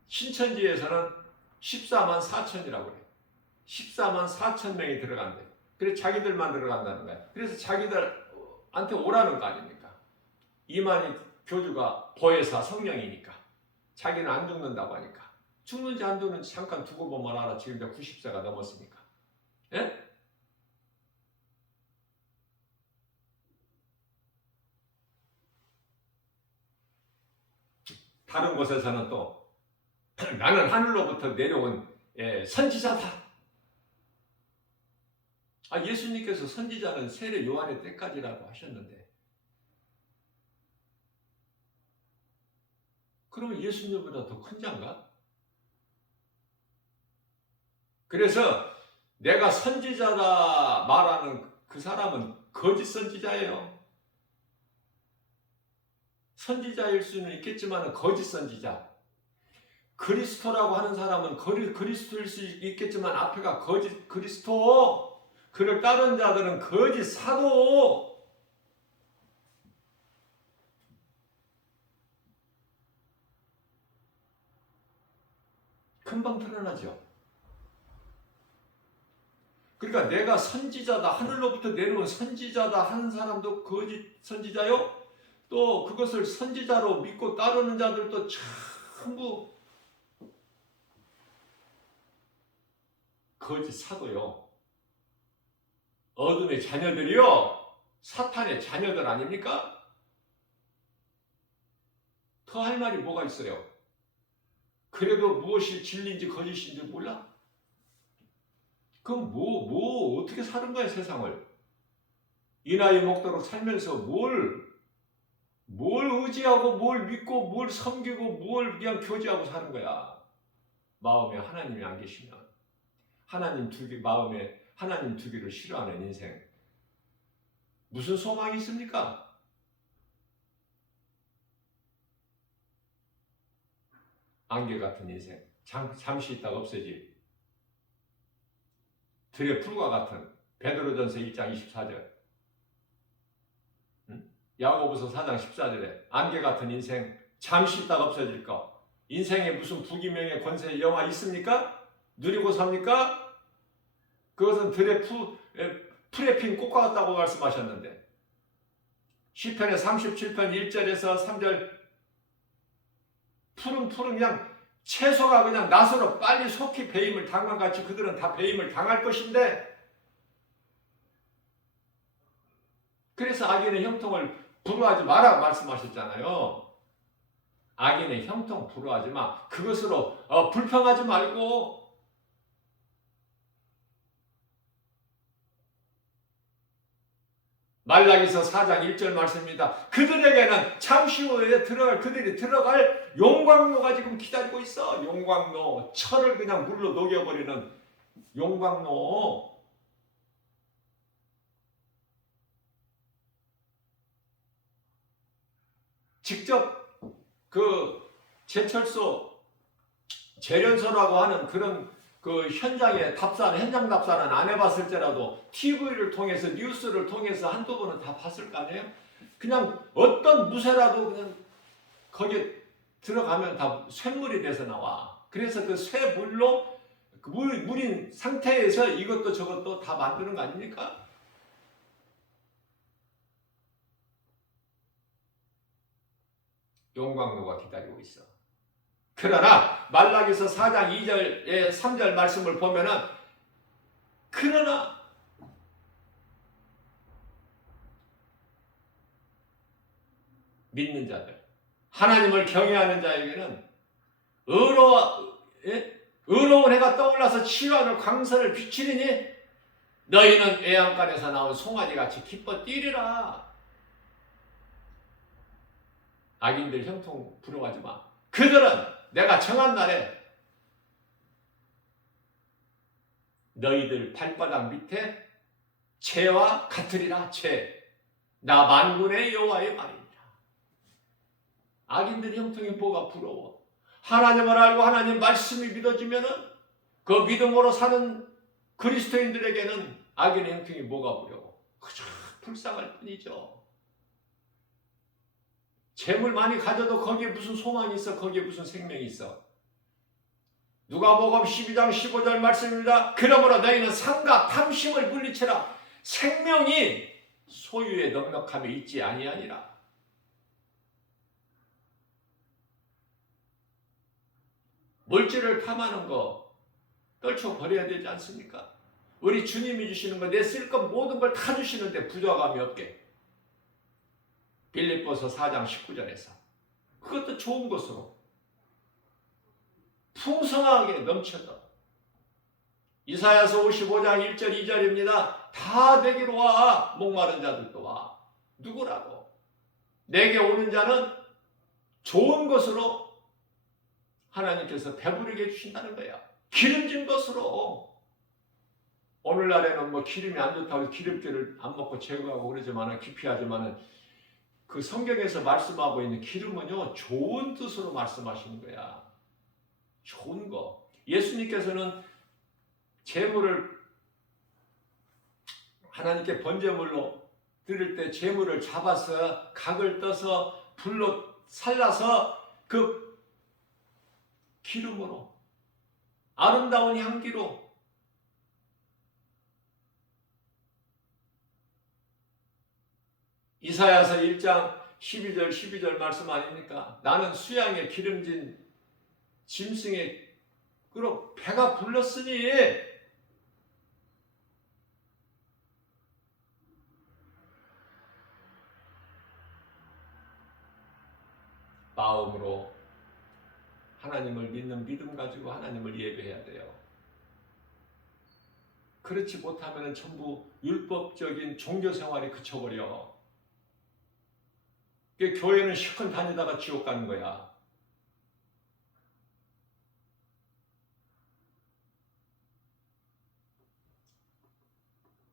신천지에서는 14만 4천이라고 그래요. 14만 4천 명이 들어간대. 그래서 자기들만 들어간다는 거야. 그래서 자기들한테 오라는 거 아닙니까? 이만희 교주가 보혜사 성령이니까. 자기는 안 죽는다고 하니까. 죽는지 안 죽는지 잠깐 두고 보면 알아. 지금 이제 90세가 넘었으니까. 예? 다른 곳에서는 또 나는 하늘로부터 내려온 선지자다. 예수님께서 선지자는 세례 요한의 때까지라고 하셨는데 그러면 예수님보다 더 큰 자인가? 그래서 내가 선지자다 말하는 그 사람은 거짓 선지자예요. 선지자일 수는 있겠지만 거짓 선지자. 그리스도라고 하는 사람은 그리스도일 수 있겠지만 앞에가 거짓 그리스도. 그를 따른 자들은 거짓 사도. 금방 드러나죠. 그러니까 내가 선지자다, 하늘로부터 내려온 선지자다 하는 사람도 거짓 선지자요. 또 그것을 선지자로 믿고 따르는 자들도 전부 거짓 사도요. 어둠의 자녀들이요. 사탄의 자녀들 아닙니까? 더 할 말이 뭐가 있어요? 그래도 무엇이 진리인지 거짓인지 몰라? 그럼 어떻게 사는 거야, 세상을? 이 나이 먹도록 살면서 뭘 의지하고, 뭘 믿고, 뭘 섬기고, 뭘 그냥 교제하고 사는 거야. 마음에 하나님이 안 계시면. 마음에 하나님 두기를 싫어하는 인생. 무슨 소망이 있습니까? 안개 같은 인생. 잠시 있다가 없어질. 들의 풀과 같은 베드로전서 1장 24절. 야고보서 4장 14절에 안개 같은 인생. 잠시 있다가 없어질 거. 인생에 무슨 부귀명예 권세의 영화 있습니까? 누리고 삽니까? 그것은 들의 풀에 핀 꽃과 같다고 말씀하셨는데 시편의 37편 1절에서 3절 푸른 그냥 채소가 그냥 낫으로 빨리 속히 배임을 당한 같이 그들은 다 배임을 당할 것인데 그래서 악인의 형통을 부러워하지 마라 말씀하셨잖아요. 악인의 형통 부러워하지 마. 그것으로 불평하지 말고 말라기서 4장 1절 말씀입니다. 그들에게는 잠시 후에 그들이 들어갈 용광로가 지금 기다리고 있어. 용광로. 철을 그냥 물로 녹여버리는 용광로. 직접 그 제철소, 재련소라고 하는 그런 그 현장 답사는 안 해봤을 때라도 TV를 통해서 뉴스를 통해서 한두 번은 다 봤을 거 아니에요? 그냥 어떤 무쇠라도 그냥 거기에 들어가면 다 쇳물이 돼서 나와. 그래서 그 쇠물로 물인 상태에서 이것도 저것도 다 만드는 거 아닙니까? 용광로가 기다리고 있어. 그러나 말라기서 4장 2절에 3절 말씀을 보면은 그러나 믿는 자들 하나님을 경외하는 자에게는 의로운 해가 떠올라서 치유하는 광선을 비치리니 너희는 애양간에서 나온 송아지같이 기뻐 뛰리라. 악인들 형통 부러워하지 마. 그들은 내가 정한 날에 너희들 발바닥 밑에 죄와 같으리라. 죄. 나 만군의 여호와의 말이니라. 악인들의 형통이 뭐가 부러워. 하나님을 알고 하나님 말씀이 믿어지면은 그 믿음으로 사는 그리스도인들에게는 악인의 형통이 뭐가 부러워. 그저 불쌍할 뿐이죠. 재물 많이 가져도 거기에 무슨 소망이 있어? 거기에 무슨 생명이 있어? 누가복음 12장 15절 말씀입니다. 그러므로 너희는 상과 탐심을 물리쳐라. 생명이 소유의 넉넉함에 있지 아니하니라. 물질을 탐하는 거 떨쳐버려야 되지 않습니까? 우리 주님이 주시는 거, 내 쓸 것 모든 걸 다 주시는데 부족함이 없게. 빌립보서 4장 19절에서 그것도 좋은 것으로 풍성하게 넘쳐서. 이사야서 55장 1절 2절입니다. 다 내게로 와. 목마른 자들도 와. 누구라도. 내게 오는 자는 좋은 것으로 하나님께서 배부르게 해주신다는 거야. 기름진 것으로. 오늘날에는 뭐 기름이 안 좋다고 기름기를 안 먹고 제거하고 그러지만은 기피하지만은 그 성경에서 말씀하고 있는 기름은요, 좋은 뜻으로 말씀하시는 거야. 좋은 거. 예수님께서는 제물을 하나님께 번제물로 드릴 때 제물을 잡아서 각을 떠서 불로 살라서 그 기름으로 아름다운 향기로 이사야서 1장 12절 말씀 아닙니까? 나는 수양에 기름진 짐승의 그로 배가 불렀으니 마음으로 하나님을 믿는 믿음 가지고 하나님을 예배해야 돼요. 그렇지 못하면 전부 율법적인 종교 생활이 그쳐버려. 교회는 실컷 다니다가 지옥 가는 거야.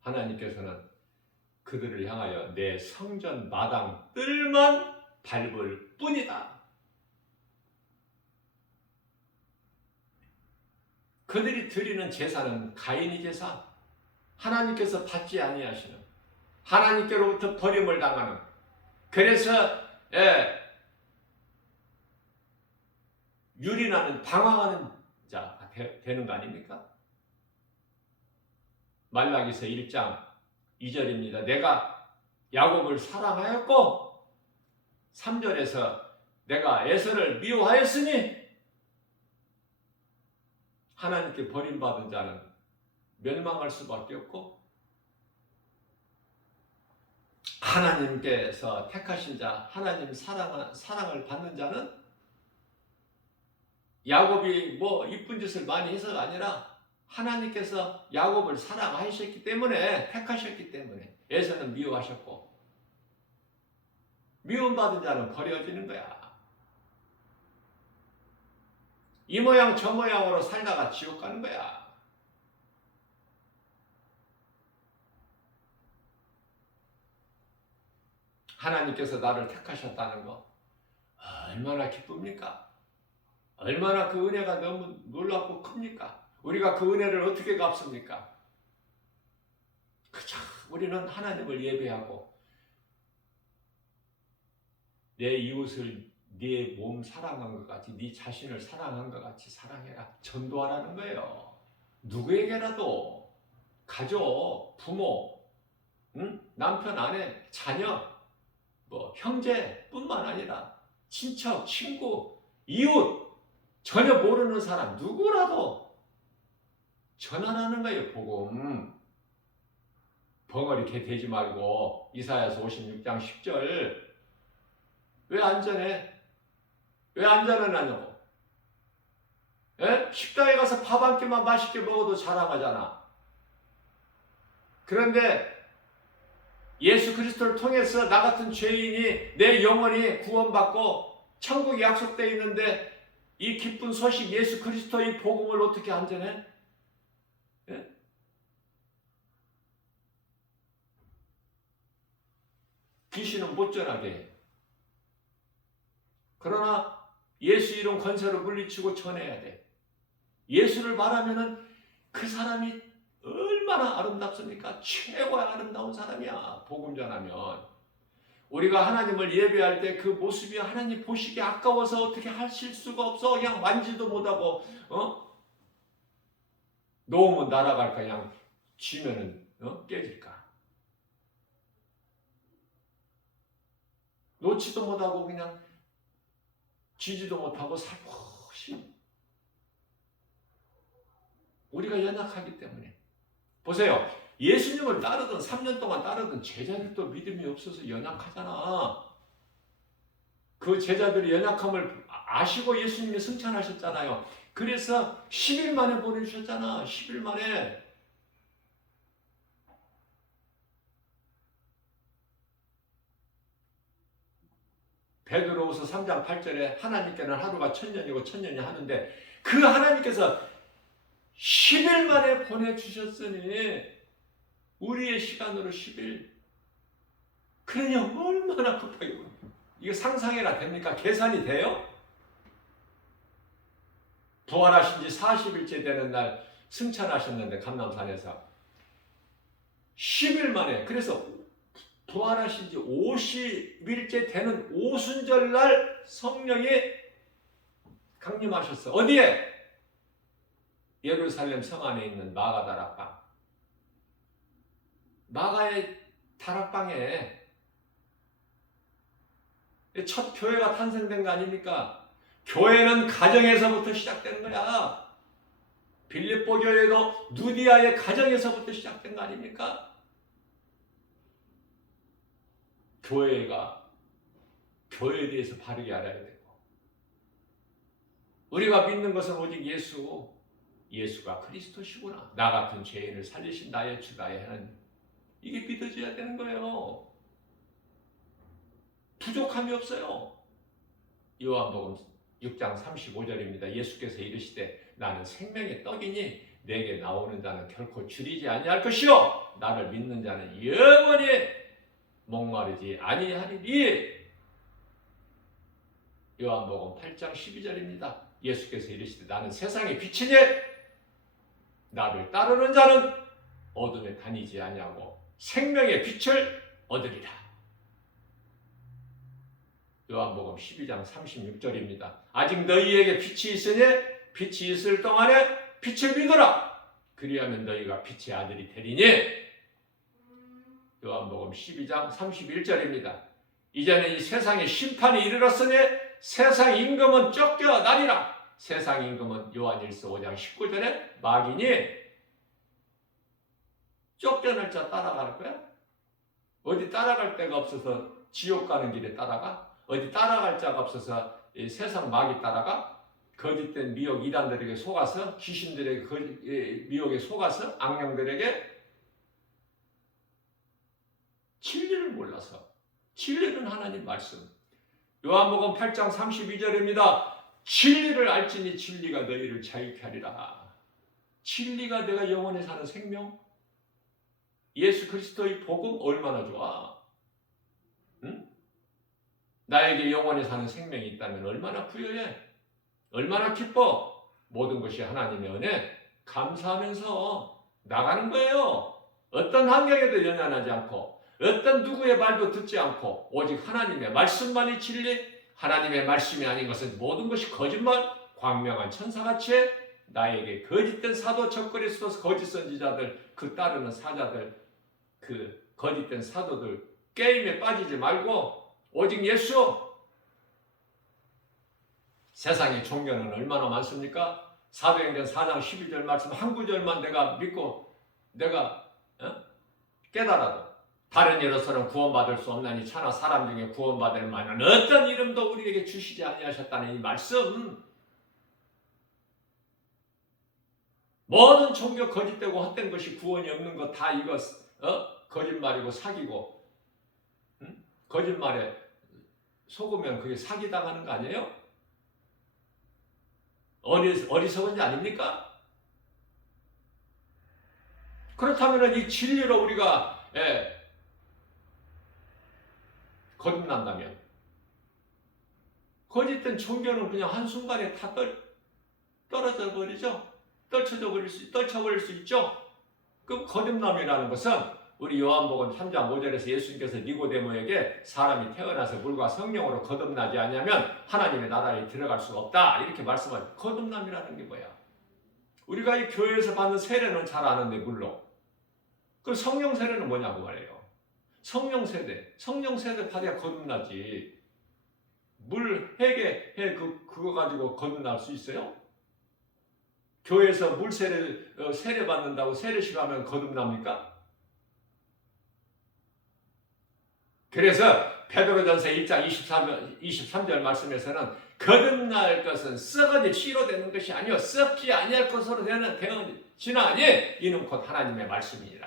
하나님께서는 그들을 향하여 내 성전 마당 뜰만 밟을 뿐이다. 그들이 드리는 제사는 가인의 제사, 하나님께서 받지 아니하시는, 하나님께로부터 버림을 당하는, 그래서 유린하는, 방황하는 자가 되는 거 아닙니까? 말라기서 1장 2절입니다. 내가 야곱을 사랑하였고 3절에서 내가 에서를 미워하였으니 하나님께 버림받은 자는 멸망할 수밖에 없고 하나님께서 택하신 자, 하나님 사랑을 받는 자는 야곱이 뭐 이쁜 짓을 많이 해서가 아니라 하나님께서 야곱을 사랑하셨기 때문에, 택하셨기 때문에 에서는 미워하셨고 미움받은 자는 버려지는 거야. 이 모양 저 모양으로 살다가 지옥 가는 거야. 하나님께서 나를 택하셨다는 거 얼마나 기쁩니까? 얼마나 그 은혜가 너무 놀랍고 큽니까? 우리가 그 은혜를 어떻게 갚습니까? 그저 우리는 하나님을 예배하고 내 이웃을 네 몸 사랑한 것 같이, 네 자신을 사랑한 것 같이 사랑해라. 전도하라는 거예요. 누구에게라도 가족, 부모, 남편, 아내, 자녀, 뭐 형제뿐만 아니라 친척, 친구, 이웃, 전혀 모르는 사람 누구라도 전환하는 거예요. 복음. 벙어리 개 되지 말고. 이사야서 56장 10절. 왜 안전해? 왜 안전은 하냐고? 식당에 가서 밥 한 끼만 맛있게 먹어도 자랑하잖아. 그런데 예수 그리스도를 통해서 나 같은 죄인이 내 영혼이 구원받고 천국이 약속되어 있는데 이 기쁜 소식 예수 그리스도의 복음을 어떻게 안전해? 예? 귀신은 못 전하게 해. 그러나 예수 이름 권세로 물리치고 전해야 돼. 예수를 말하면은 그 사람이 얼마나 아름답습니까? 최고의 아름다운 사람이야. 복음 전하면. 우리가 하나님을 예배할 때 그 모습이 하나님 보시기에 아까워서 어떻게 하실 수가 없어. 그냥 만지도 못하고 놓으면 날아갈까, 그냥 쥐면은 깨질까. 놓지도 못하고 그냥 쥐지도 못하고 살포시. 우리가 연약하기 때문에. 보세요. 예수님을 따르던 3년 동안 따르던 제자들도 믿음이 없어서 연약하잖아. 그 제자들이 연약함을 아시고 예수님이 승천하셨잖아요. 그래서 10일 만에 보내주셨잖아. 10일 만에. 베드로후서 3장 8절에 하나님께는 하루가 1000년이고 1000년이 하는데 그 하나님께서 10일 만에 보내주셨으니 우리의 시간으로 10일. 그러니 얼마나 급하게. 이거 상상해라 됩니까? 계산이 돼요? 부활하신 지 40일째 되는 날 승천하셨는데 감람산에서 10일 만에. 그래서 부활하신 지 50일째 되는 오순절날 성령이 강림하셨어. 어디에? 예루살렘 성 안에 있는 마가 다락방. 마가의 다락방에 첫 교회가 탄생된 거 아닙니까? 교회는 가정에서부터 시작된 거야. 빌립보 교회도 누디아의 가정에서부터 시작된 거 아닙니까? 교회가 교회에 대해서 바르게 알아야 되고, 우리가 믿는 것은 오직 예수가 그리스도시구나. 나 같은 죄인을 살리신 나의 주 나의 하나님. 이게 믿어져야 되는 거예요. 부족함이 없어요. 요한복음 6장 35절입니다. 예수께서 이르시되 나는 생명의 떡이니 내게 나오는 자는 결코 줄이지 아니할 것이요 나를 믿는 자는 영원히 목마르지 아니하리니. 요한복음 8장 12절입니다. 예수께서 이르시되 나는 세상의 빛이니 나를 따르는 자는 어둠에 다니지 아니하고 생명의 빛을 얻으리라. 요한복음 12장 36절입니다. 아직 너희에게 빛이 있으니 빛이 있을 동안에 빛을 믿어라. 그리하면 너희가 빛의 아들이 되리니. 요한복음 12장 31절입니다. 이제는 이 세상에 심판이 이르렀으니 세상 임금은 쫓겨나리라. 세상 임금은 요한일서 5장 19절에 마귀니. 쫓겨날 자 따라갈 거야? 어디 따라갈 데가 없어서 지옥 가는 길에 따라가? 어디 따라갈 자가 없어서 세상 마귀 따라가? 거짓된 미혹 이단들에게 속아서, 귀신들에게 미혹에 속아서, 악령들에게 진리를 몰라서. 진리는 하나님 말씀. 요한복음 8장 32절입니다. 진리를 알지니 진리가 너희를 자유케 하리라. 진리가 내가 영원히 사는 생명. 예수 그리스도의 복음 얼마나 좋아. 응? 나에게 영원히 사는 생명이 있다면 얼마나 부유해. 얼마나 기뻐. 모든 것이 하나님의 은혜 감사하면서 나가는 거예요. 어떤 환경에도 연연하지 않고, 어떤 누구의 말도 듣지 않고, 오직 하나님의 말씀만이 진리. 하나님의 말씀이 아닌 것은 모든 것이 거짓말. 광명한 천사같이 나에게 거짓된 사도, 적그리스도, 거짓 선지자들, 그 따르는 사자들, 그 거짓된 사도들 게임에 빠지지 말고 오직 예수. 세상의 종교는 얼마나 많습니까? 사도행전 4장 12절 말씀 한 구절만 내가 믿고 내가 깨달아도 다른 이로서는 구원받을 수 없나니 차나 사람 중에 구원받을 만한 어떤 이름도 우리에게 주시지 아니하셨다는 이 말씀. 모든 종교 거짓되고 헛된 것이 구원이 없는 것 다 이거 거짓말이고 사기고, 거짓말에 속으면 그게 사기당하는 거 아니에요? 어리석은 자 아닙니까? 그렇다면 이 진리로 우리가 거듭난다면. 거짓된 종교는 그냥 한순간에 다 떨어져 버리죠. 떨쳐버릴 수 있죠. 그 거듭남이라는 것은 우리 요한복음 3장 5절에서 예수님께서 니고데모에게 사람이 태어나서 물과 성령으로 거듭나지 않으면 하나님의 나라에 들어갈 수가 없다. 이렇게 말씀하죠. 거듭남이라는 게 뭐야? 우리가 이 교회에서 받는 세례는 잘 아는데 물론. 그 성령 세례는 뭐냐고 말해요. 성령 세례 받아야 거듭나지. 물 회개해 그거 가지고 거듭날 수 있어요? 교회에서 물 세례 받는다고 세례식 하면 거듭납니까? 그래서 베드로전서 1장 23절 말씀에서는 거듭날 것은 썩어질 씨로 되는 것이 아니요 썩지 아니할 것으로 되어지나니 이는 곧 하나님의 말씀이니라.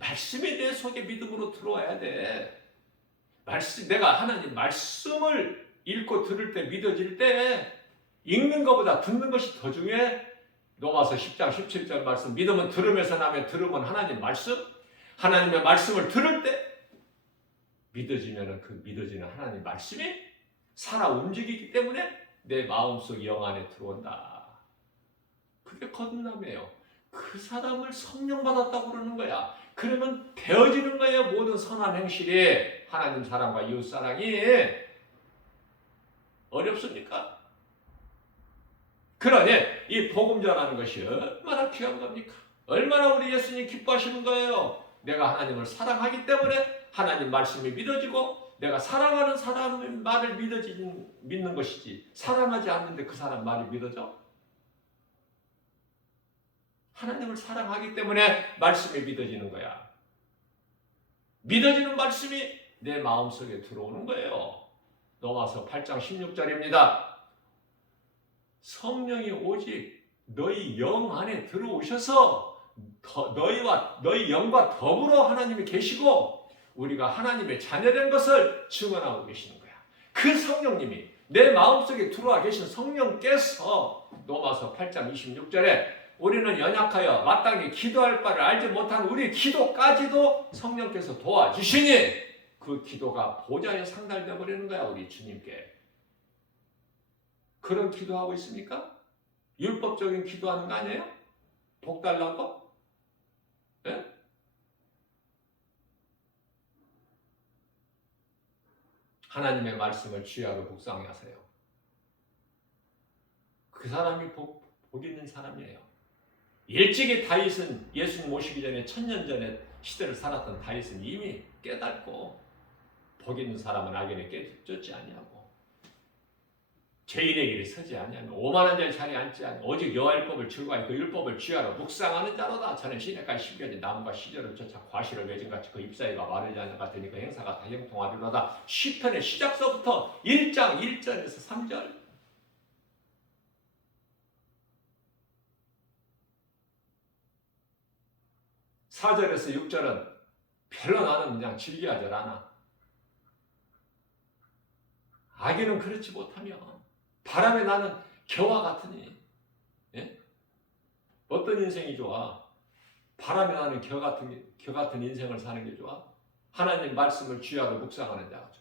말씀이 내 속에 믿음으로 들어와야 돼. 내가 하나님 말씀을 읽고 들을 때 믿어질 때 읽는 것보다 듣는 것이 더 중요해. 로마서 10장 17절 말씀, 믿음은 들으면서 나면 들으면 하나님 말씀, 하나님의 말씀을 들을 때 믿어지면 그 믿어지는 하나님 말씀이 살아 움직이기 때문에 내 마음속 영 안에 들어온다. 그게 거듭남이에요. 그 사람을 성령 받았다고 그러는 거야. 그러면 되어지는 거예요. 모든 선한 행실이. 하나님 사랑과 이웃 사랑이 어렵습니까? 그러니 이 복음 전하는 것이 얼마나 귀한 겁니까? 얼마나 우리 예수님 기뻐하시는 거예요. 내가 하나님을 사랑하기 때문에 하나님 말씀이 믿어지고 내가 사랑하는 사람의 말을 믿는 것이지 사랑하지 않는데 그 사람 말이 믿어져? 하나님을 사랑하기 때문에 말씀이 믿어지는 거야. 믿어지는 말씀이 내 마음속에 들어오는 거예요. 로마서 8장 16절입니다. 성령이 오직 너희 영 안에 들어오셔서 너희 영과 더불어 하나님이 계시고 우리가 하나님의 자녀된 것을 증언하고 계시는 거야. 그 성령님이 내 마음속에 들어와 계신 성령께서 로마서 8장 26절에 우리는 연약하여 마땅히 기도할 바를 알지 못한 우리 기도까지도 성령께서 도와주시니 그 기도가 보좌에 상달되어 버리는 거야. 우리 주님께. 그런 기도하고 있습니까? 율법적인 기도하는 거 아니에요? 복 달라고? 예? 하나님의 말씀을 취하고 묵상하세요. 그 사람이 복 있는 사람이에요. 일찍이 다윗은 예수님 모시기 전에 1000년 전에 시대를 살았던 다윗은 이미 깨닫고 복 있는 사람은 악인에 깨쫓지 아니하고 죄인의 길에 서지 아니하며 오만한 자의 자리에 앉지 않고 오직 여호와의 율법을 즐거워하여 그 율법을 취하러 묵상하는 자로다. 저는 시내까지 심겨진 나무가 시절을 쫓아 과실을 맺은 같이 그 잎사귀가 마르지 않는 것 같으니 그 행사가 다 형통하리로다. 시편의 시작서부터 1장 1절에서 3절 4절에서 6절은 별로 나는 그냥 즐겨하질 않아. 악인은 그렇지 못하며 바람에 나는 겨와 같으니 어떤 인생이 좋아? 바람에 나는 겨 같은 인생을 사는 게 좋아? 하나님 말씀을 쥐하고 묵상하는 자가 좋아.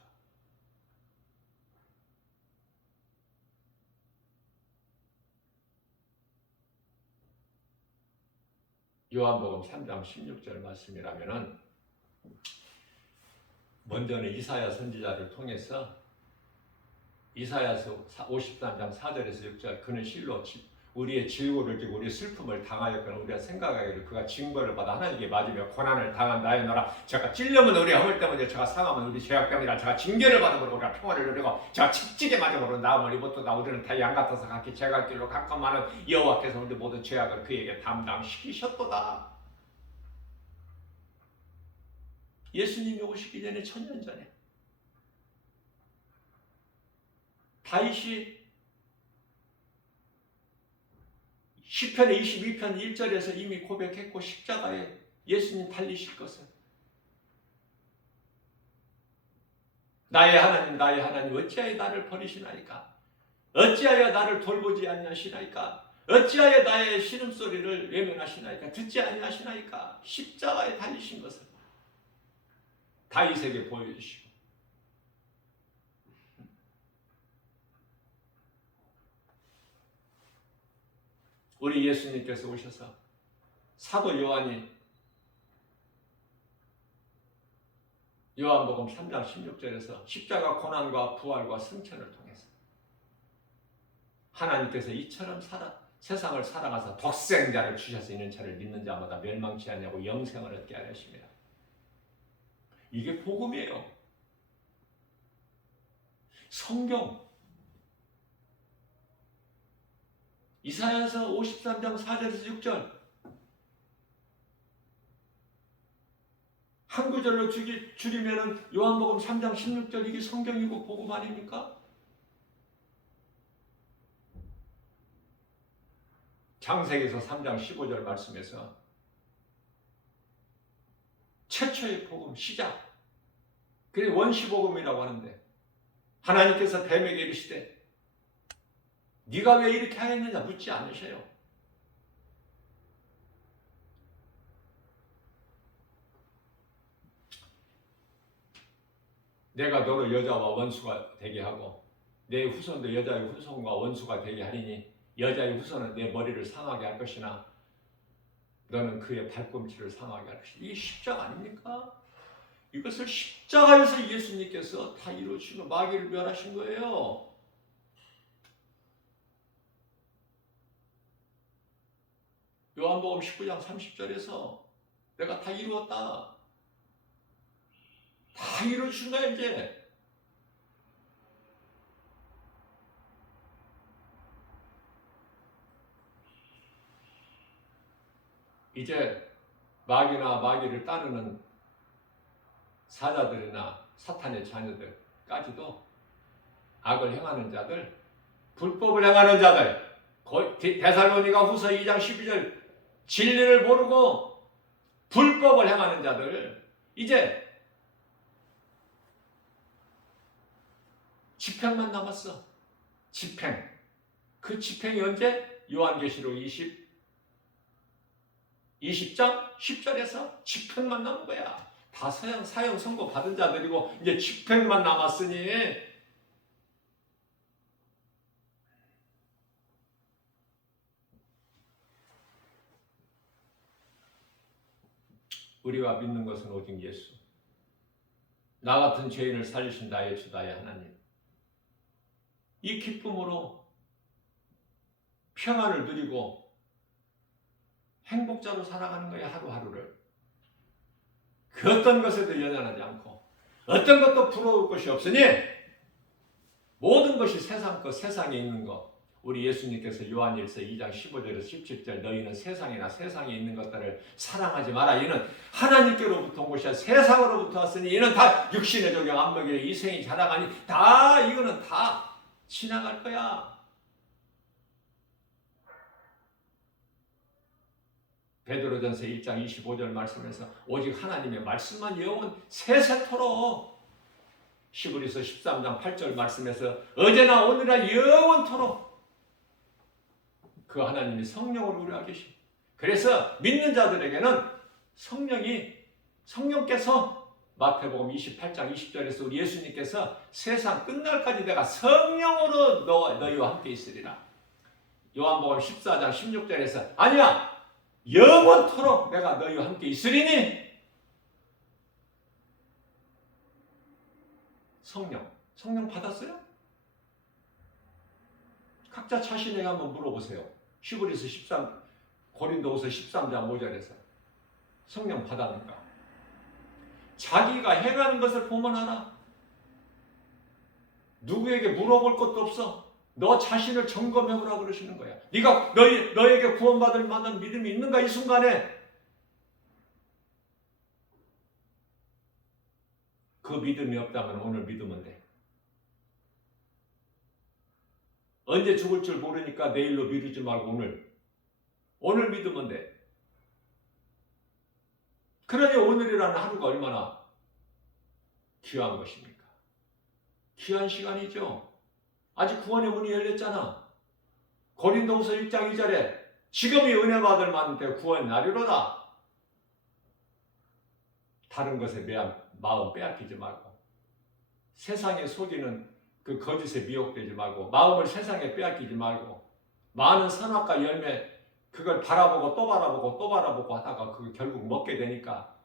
요한복음 3장 16절 말씀이라면은 먼저는 이사야 선지자를 통해서 이사야서 53장 4절에서 6절 그는 실로 우리의 질고를 지고 우리의 슬픔을 당하였거나 우리가 생각하기를 그가 징벌을 받아 하나님께 맞으며 고난을 당한 나였노라. 제가 찔려면 우리 허물 때문에 제가 상하면 우리 죄악 때문이라. 제가 징계를 받음으로 우리가 평안을 누리고 제가 칙칙에 맞음으로 나음을 입었도다. 우리는 다 양 같아서 각기 죄갈 길로 가끔만은 여호와께서 우리 모든 죄악을 그에게 담당시키셨도다. 예수님이 오시기 전에 1000년 전에 다윗이 시편의 22편 1절에서 이미 고백했고 십자가에 예수님 달리실 것을 나의 하나님 어찌하여 나를 버리시나이까? 어찌하여 나를 돌보지 아니하시나이까? 어찌하여 나의 신음소리를 외면하시나이까? 듣지 아니하시나이까? 십자가에 달리신 것을 다윗에게 보여주시고 우리 예수님께서 오셔서 사도 요한이 요한복음 3장 16절에서 십자가 고난과 부활과 승천을 통해서 하나님께서 이처럼 세상을 사랑하사 독생자를 주셔서 이는 자를 믿는 자마다 멸망치 않냐고 영생을 얻게 하십니다. 이게 복음이에요. 성경 이사야서 53장 4절에서 6절 한 구절로 줄이면 요한복음 3장 16절 이게 성경이고 복음 아닙니까? 창세기서 3장 15절 말씀에서 최초의 복음 시작 그게 원시복음이라고 하는데 하나님께서 뱀에게 이르시되 네가 왜 이렇게 하였느냐 묻지 않으셔요. 내가 너를 여자와 원수가 되게 하고 내 후손도 여자의 후손과 원수가 되게 하리니 여자의 후손은 내 머리를 상하게 할 것이나 너는 그의 발꿈치를 상하게 할 것이다. 이게 십자가 아닙니까? 이것을 십자가에서 예수님께서 다 이루시고 마귀를 멸하신 거예요. 요한복음 19장 30절에서 내가 다 이루었다. 다 이루어준 거야 이제. 이제 마귀나 마귀를 따르는 사자들이나 사탄의 자녀들까지도 악을 행하는 자들, 불법을 행하는 자들, 데살로니가 후서 2장 12절 진리를 모르고 불법을 행하는 자들 이제 집행만 남았어. 집행. 그 집행이 언제? 요한계시록 20장 10절에서 집행만 남은 거야. 다 사형 선고 받은 자들이고 이제 집행만 남았으니 우리가 믿는 것은 오직 예수. 나 같은 죄인을 살리신 나의 주 나의 하나님. 이 기쁨으로 평안을 누리고 행복자로 살아가는 거야 하루하루를. 그 어떤 것에도 연연하지 않고 어떤 것도 부러울 것이 없으니 모든 것이 세상 것, 세상에 있는 것. 우리 예수님께서 요한일서 2장 15절에서 17절 너희는 세상이나 세상에 있는 것들을 사랑하지 마라. 이는 하나님께로부터 온 것이야. 세상으로부터 왔으니 이는 다 육신의 적용 안목이래. 이생이 자라가니 다 이거는 다 지나갈 거야. 베드로전서 1장 25절 말씀에서 오직 하나님의 말씀만 영원 세세토록 히브리서 13장 8절 말씀에서 어제나 오늘이나 영원토록 그 하나님이 성령으로 우리와 계시. 그래서 믿는 자들에게는 성령께서 마태복음 28장 20절에서 우리 예수님께서 세상 끝날까지 내가 성령으로 너희와 함께 있으리라. 요한복음 14장 16절에서 아니야 영원토록 내가 너희와 함께 있으리니 성령 받았어요? 각자 자신에게 한번 물어보세요. 히브리서 고린도후서 13장 5절에서 성령 받았는가? 자기가 행하는 것을 보면 알아. 누구에게 물어볼 것도 없어. 너 자신을 점검해보라 그러시는 거야. 네가 너에게 구원받을 만한 믿음이 있는가 이 순간에. 그 믿음이 없다면 오늘 믿으면 돼. 언제 죽을 줄 모르니까 내일로 미루지 말고 오늘 믿으면 돼. 그러니 오늘이라는 하루가 얼마나 귀한 것입니까? 귀한 시간이죠. 아직 구원의 문이 열렸잖아. 고린도후서 1장 2절에 지금이 은혜 받을 만한 때 구원의 날이로다. 다른 것에 마음 빼앗기지 말고 세상에 속이는 그 거짓에 미혹되지 말고 마음을 세상에 빼앗기지 말고 많은 선악과 열매 그걸 바라보고 또 바라보고 또 바라보고 하다가 그걸 결국 먹게 되니까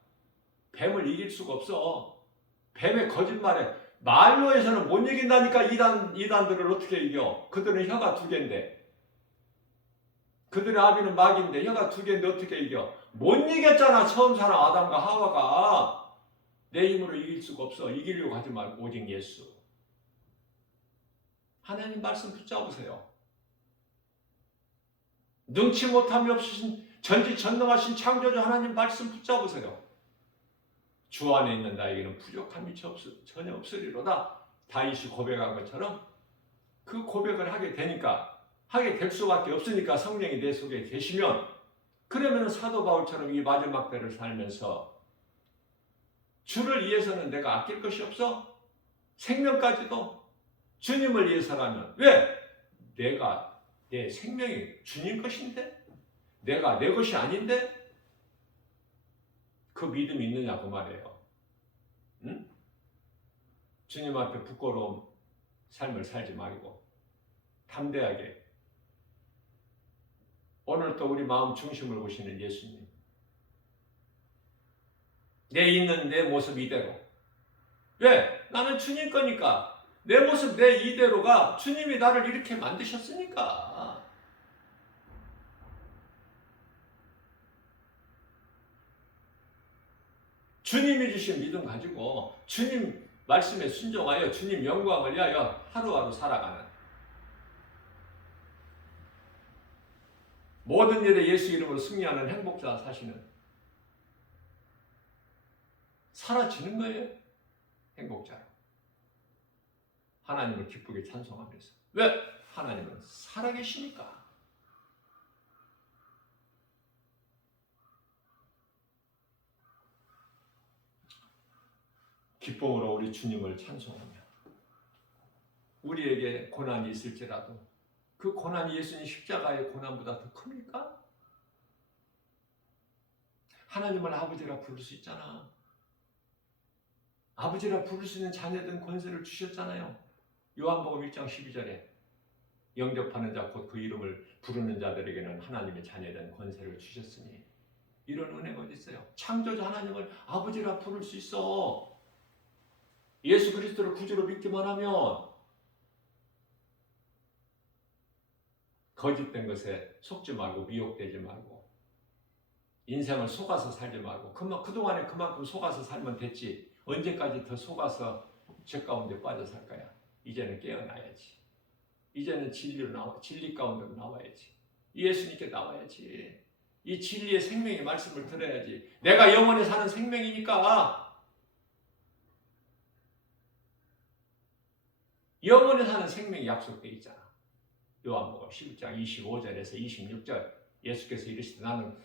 뱀을 이길 수가 없어. 뱀의 거짓말에 말로 해서는 못 이긴다니까. 이단들을 어떻게 이겨? 그들은 혀가 두 개인데, 그들의 아비는 마귀인데 혀가 두 개인데 어떻게 이겨? 못 이겼잖아. 처음 사람 아담과 하와가. 내 힘으로 이길 수가 없어. 이기려고 하지 말고 오직 예수. 하나님 말씀 붙잡으세요. 능치 못함이 없으신 전지전능하신 창조주 하나님 말씀 붙잡으세요. 주 안에 있는 나에게는 부족함이 전혀 없으리로다. 다윗이 고백한 것처럼 그 고백을 하게 되니까, 하게 될 수밖에 없으니까, 성령이 내 속에 계시면, 그러면 사도 바울처럼 이 마지막 때를 살면서 주를 위해서는 내가 아낄 것이 없어? 생명까지도 주님을 위해서라면. 왜? 내 생명이 주님 것인데? 내가 내 것이 아닌데? 그 믿음이 있느냐 그 말이에요. 응? 주님 앞에 부끄러운 삶을 살지 말고 담대하게 오늘 또 우리 마음 중심을 보시는 예수님, 내 있는 내 모습 이대로. 왜? 나는 주님 거니까. 내 모습 내 이대로가 주님이 나를 이렇게 만드셨으니까. 주님이 주신 믿음 가지고 주님 말씀에 순종하여 주님 영광을 위하여 하루하루 살아가는, 모든 일에 예수 이름으로 승리하는 행복자 사시는, 사라지는 거예요. 행복자로. 하나님을 기쁘게 찬송하면서. 왜? 하나님은 살아계시니까. 기쁨으로 우리 주님을 찬송하며, 우리에게 고난이 있을지라도 그 고난이 예수님 십자가의 고난보다 더 큽니까? 하나님을 아버지라 부를 수 있잖아. 아버지라 부를 수 있는 자녀된 권세를 주셨잖아요. 요한복음 1장 12절에 영접하는 자 곧 그 이름을 부르는 자들에게는 하나님의 자녀된 권세를 주셨으니. 이런 은혜가 어디 있어요? 창조자 하나님을 아버지라 부를 수 있어. 예수 그리스도를 구주로 믿기만 하면. 거짓된 것에 속지 말고 미혹되지 말고 인생을 속아서 살지 말고, 그동안에 그만큼 속아서 살면 됐지. 언제까지 더 속아서 죄 가운데 빠져 살 거야. 이제는 깨어나야지. 이제는 진리 가운데로 나와야지. 예수님께 나와야지. 이 진리의 생명의 말씀을 들어야지. 내가 영원히 사는 생명이니까. 영원히 사는 생명이 약속되어 있잖아. 요한복음 11장 25절에서 26절 예수께서 이르시되 나는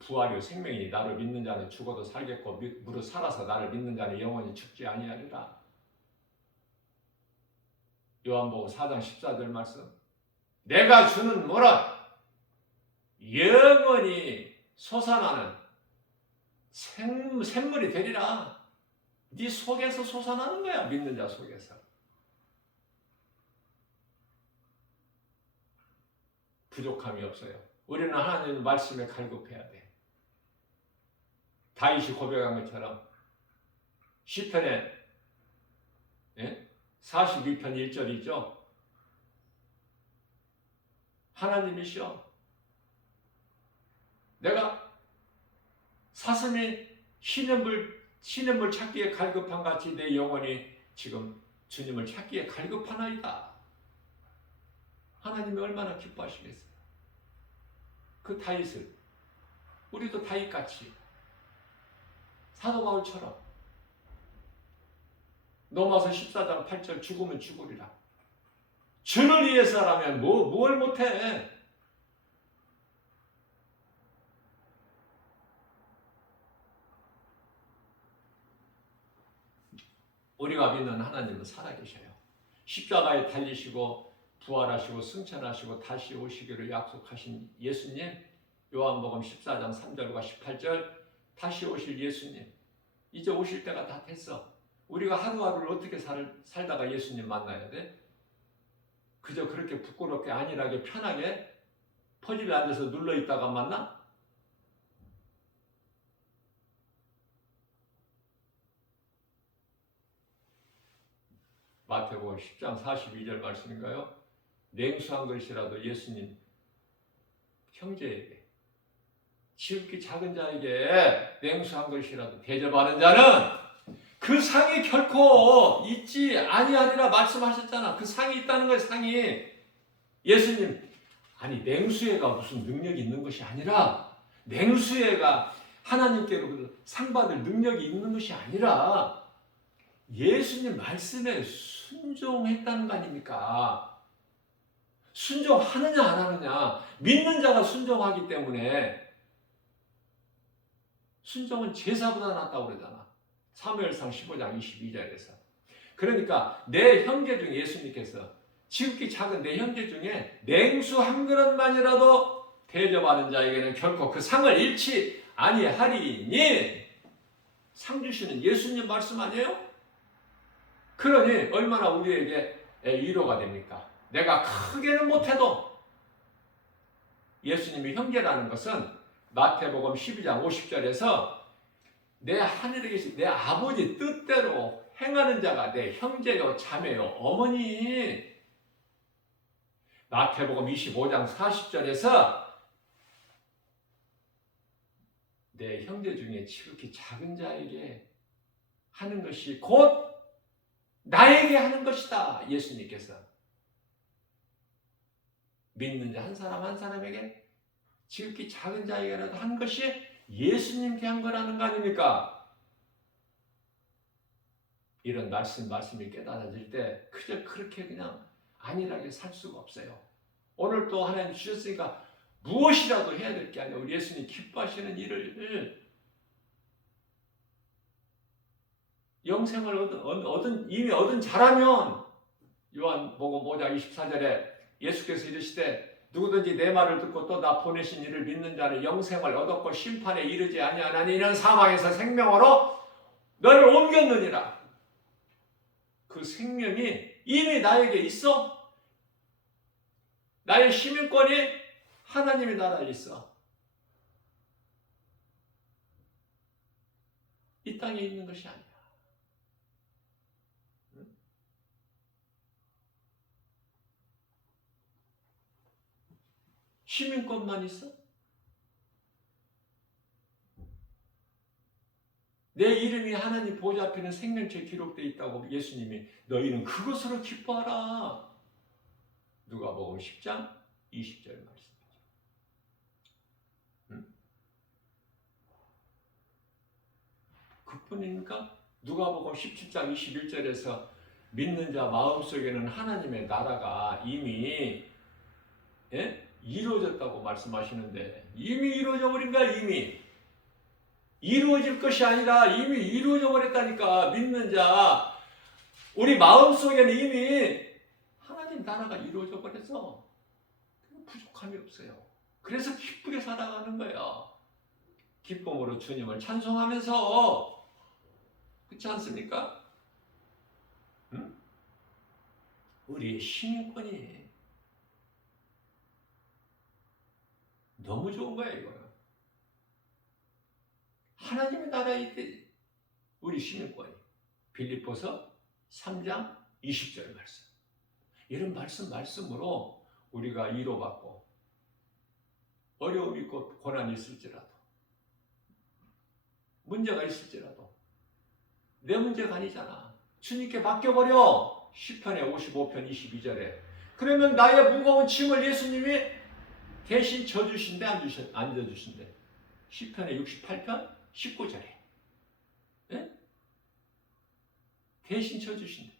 부활이요 생명이니 나를 믿는 자는 죽어도 살겠고 무릇 살아서 나를 믿는 자는 영원히 죽지 아니하리라. 요한복음 4장 14절 말씀. 내가 주는 뭐라? 영원히 솟아나는 샘물이 되리라. 네 속에서 솟아나는 거야. 믿는 자 속에서. 부족함이 없어요. 우리는 하나님의 말씀에 갈급해야 돼. 다윗이 고백한 것처럼 시편에 42편 1절이죠. 하나님이시여, 내가 사슴이 시냇물 찾기에 갈급한 같이 내 영혼이 지금 주님을 찾기에 갈급하나이다. 하나님이 얼마나 기뻐하시겠어요. 그 다윗을, 우리도 다윗같이 사도 바울처럼 로마서 14장 8절 죽으면 죽으리라. 주를 위해서라면 뭘 못해. 우리가 믿는 하나님은 살아계셔요. 십자가에 달리시고 부활하시고 승천하시고 다시 오시기를 약속하신 예수님, 요한복음 14장 3절과 18절 다시 오실 예수님, 이제 오실 때가 다 됐어. 우리가 하루하루를 어떻게 살다가 예수님 만나야 돼? 그저 그렇게 부끄럽게 안일하게 편하게 퍼즐에 앉아서 눌러 있다가 만나? 마태복음 10장 42절 말씀인가요? 냉수 한 그릇이라도 예수님 형제에게, 지극히 작은 자에게 냉수 한 그릇이라도 대접하는 자는 그 상이 결코 있지 아니하리라 말씀하셨잖아. 그 상이 있다는 거예요. 상이. 예수님, 아니 냉수회가 무슨 능력이 있는 것이 아니라, 냉수회가 하나님께로 상 받을 능력이 있는 것이 아니라 예수님 말씀에 순종했다는 거 아닙니까? 순종하느냐 안 하느냐. 믿는 자가 순종하기 때문에. 순종은 제사보다 낫다고 그러잖아. 사무엘상 15장 22절에서. 그러니까 내 형제 중에, 예수님께서 지극히 작은 내 형제 중에 냉수 한 그릇만이라도 대접하는 자에게는 결코 그 상을 잃지 아니하리니. 상 주시는 예수님 말씀 아니에요? 그러니 얼마나 우리에게 위로가 됩니까? 내가 크게는 못해도 예수님이 형제라는 것은 마태복음 12장 50절에서 내 하늘에 계신 내 아버지 뜻대로 행하는 자가 내 형제요 자매요 어머니. 마태복음 25장 40절에서 내 형제 중에 지극히 작은 자에게 하는 것이 곧 나에게 하는 것이다. 예수님께서 믿는 자 한 사람 한 사람에게 지극히 작은 자에게라도 한 것이 예수님께 한 거라는 거 아닙니까? 이런 말씀이 깨달아질 때 그저 그렇게 그냥 안일하게 살 수가 없어요. 오늘 또 하나님 주셨으니까 무엇이라도 해야 될 게 아니에요. 우리 예수님 기뻐하시는 일을, 영생을 이미 얻은 자라면, 요한복음 5장 24절에 예수께서 이르시되 누구든지 내 말을 듣고 또 나 보내신 이를 믿는 자는 영생을 얻었고 심판에 이르지 아니하나니 이는 사망에서 생명으로 너를 옮겼느니라. 그 생명이 이미 나에게 있어. 나의 시민권이 하나님의 나라에 있어. 이 땅에 있는 것이 아니야. 시민권만 있어? 내 이름이 하나님 보좌 앞에는 생명체에 기록되어 있다고 예수님이 너희는 그것으로 기뻐하라. 누가복음 10장 20절 말씀이죠. 그뿐입니까? 누가복음 17장 21절에서 믿는 자 마음속에는 하나님의 나라가 이미 이루어졌다고 말씀하시는데, 이미 이루어져 버린 거야. 이미 이루어질 것이 아니라 이미 이루어져 버렸다니까. 믿는 자 우리 마음속에는 이미 하나님 나라가 이루어져 버려서 부족함이 없어요. 그래서 기쁘게 살아가는 거예요. 기쁨으로 주님을 찬송하면서. 그렇지 않습니까? 우리의 시민권이 너무 좋은 거야. 이거는 하나님의 나라에 있대. 우리 시민권이. 빌립보서 3장 20절 말씀. 이런 말씀으로 우리가 위로받고 어려움이 있고 고난이 있을지라도, 문제가 있을지라도 내 문제가 아니잖아. 주님께 맡겨버려. 시편의 55편 22절에. 그러면 나의 무거운 짐을 예수님이 대신 져주신대 안 져주신대? 시편의 68편 19절에. 네? 대신 져주신대.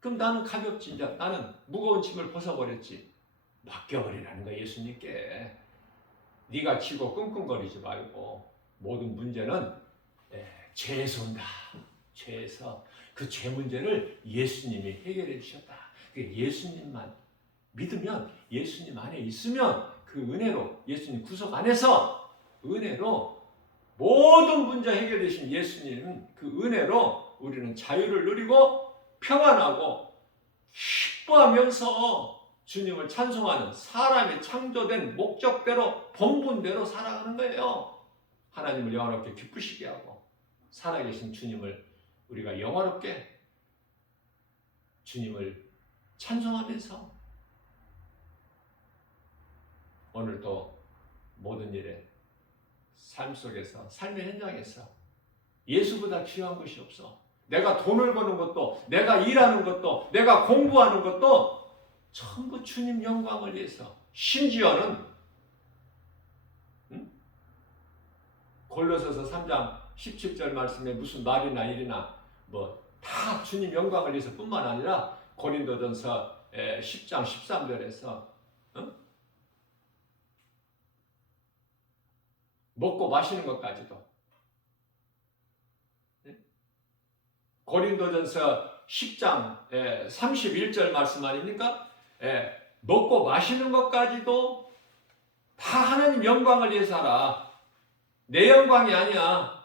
그럼 나는 가볍지. 이제 나는 무거운 짐을 벗어버렸지. 맡겨버리라는 거야. 예수님께. 네가 지고 끙끙거리지 말고 모든 문제는 죄에서 온다. 죄에서. 그 죄 문제를 예수님이 해결해 주셨다. 예수님만 믿으면, 예수님 안에 있으면 그 은혜로, 예수님 구속 안에서 은혜로 모든 문제 해결되신 예수님 그 은혜로 우리는 자유를 누리고 평안하고 기뻐하면서 주님을 찬송하는 사람이 창조된 목적대로 본분대로 살아가는 거예요. 하나님을 영화롭게 기쁘시게 하고 살아계신 주님을 우리가 영화롭게 주님을 찬송하면서 오늘도 모든 일에 삶 속에서 삶의 현장에서 예수보다 귀한 것이 없어. 내가 돈을 버는 것도 내가 일하는 것도 내가 공부하는 것도 전부 주님 영광을 위해서 심지어는 골로새서 3장 17절 말씀에 무슨 말이나 일이나 뭐 다 주님 영광을 위해서 뿐만 아니라 고린도전서 10장 13절에서 먹고 마시는 것까지도 고린도전서 10장 31절 말씀 아닙니까? 먹고 마시는 것까지도 다 하나님 영광을 위해서 하라. 내 영광이 아니야.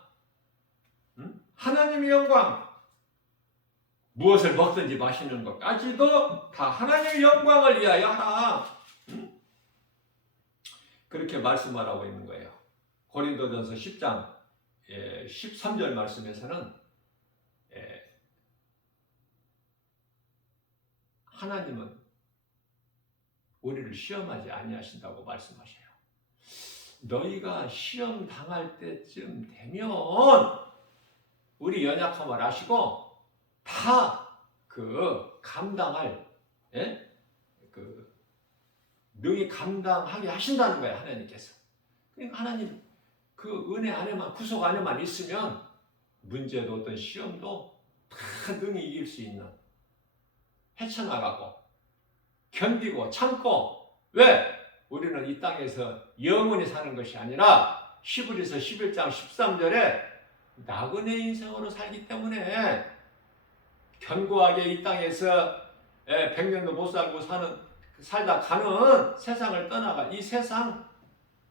하나님의 영광. 무엇을 먹든지 마시는 것까지도 다 하나님의 영광을 위하여 하라. 그렇게 말씀하라고 있는 거예요. 고린도전서 10장 13절 말씀에서는 하나님은 우리를 시험하지 아니하신다고 말씀하셔요. 너희가 시험 당할 때쯤 되면 우리 연약함을 아시고 다 그 감당할 그 능히 감당하게 하신다는 거예요. 하나님께서. 그러니까 하나님 그 은혜 안에만 구속 안에만 있으면 문제도 어떤 시험도 다 능히 이길 수 있는 헤쳐나가고 견디고 참고 왜? 우리는 이 땅에서 영원히 사는 것이 아니라 히브리서 11장 13절에 나그네 인생으로 살기 때문에 견고하게 이 땅에서 100년도 못 살고 살다 가는 세상을 떠나가 이 세상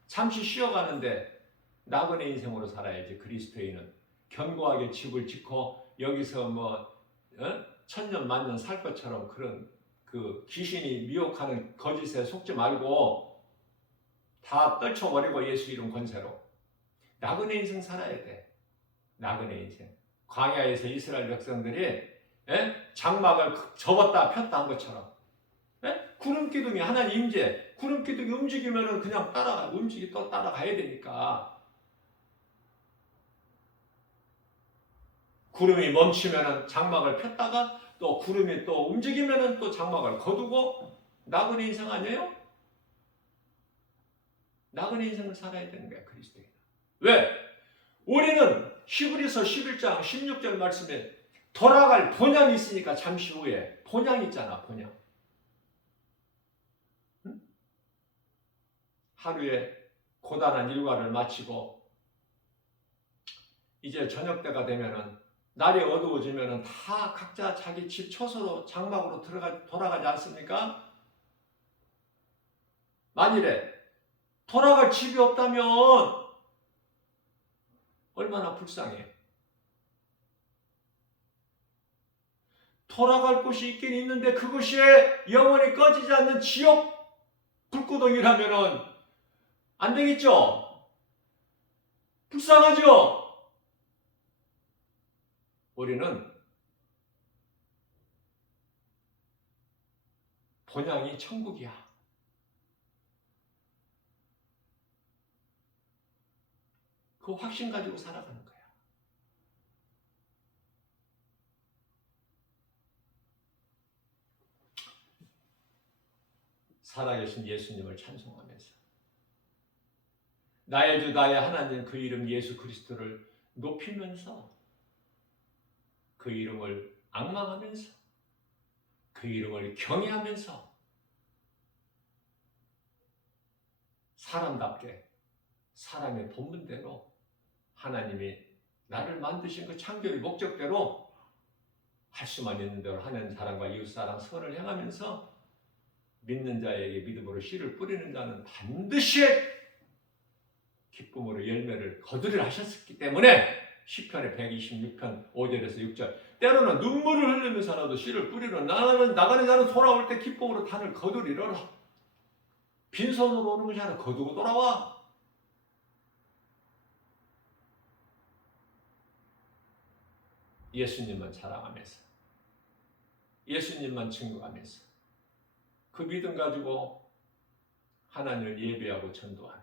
잠시 쉬어가는데 나그네 인생으로 살아야지. 그리스도인은 견고하게 집을 짓고 여기서 뭐 천년 만년 살 것처럼 그런 그 귀신이 미혹하는 거짓에 속지 말고 다 떨쳐버리고 예수 이름 권세로 나그네 인생 살아야 돼. 나그네 인생. 광야에서 이스라엘 백성들이 장막을 접었다 폈다 한 것처럼 구름 기둥이 하나님 임재, 구름 기둥이 움직이면은 그냥 또 따라가야 되니까 구름이 멈추면은 장막을 폈다가 또 구름이 또 움직이면은 또 장막을 거두고 나그네 인생 아니에요? 나그네 인생을 살아야 되는 거야 그리스도인. 왜? 우리는 히브리서 11장 16절 말씀에 돌아갈 본향이 있으니까 잠시 후에 본향 있잖아. 본향. 하루에 고단한 일과를 마치고 이제 저녁 때가 되면은 날이 어두워지면은 다 각자 자기 집 처소로 장막으로 돌아가지 않습니까? 만일에 돌아갈 집이 없다면 얼마나 불쌍해. 돌아갈 곳이 있긴 있는데 그것이 영원히 꺼지지 않는 지옥 불구덩이라면은 안 되겠죠? 불쌍하죠? 우리는 본향이 천국이야. 그 확신 가지고 살아가는 거야. 살아계신 예수님을 찬송하면서 나의 주 나의 하나님 그 이름 예수 그리스도를 높이면서 그 이름을 앙망하면서 그 이름을 경외하면서 사람답게 사람의 본분대로 하나님이 나를 만드신 그 창조의 목적대로 할 수만 있는 대로 하는 사람과 이웃사랑 선을 행하면서 믿는 자에게 믿음으로 씨를 뿌리는 자는 반드시 기쁨으로 열매를 거두리라 하셨기 때문에 시편의 126편 5절에서 6절 때로는 눈물을 흘리면서라도 씨를 뿌리러 나가는 자는 돌아올 때 기쁨으로 단을 거두리라. 빈손으로 오는 것이 아니라 거두고 돌아와. 예수님만 자랑하면서, 예수님만 증거하면서 그 믿음 가지고 하나님을 예배하고 전도하는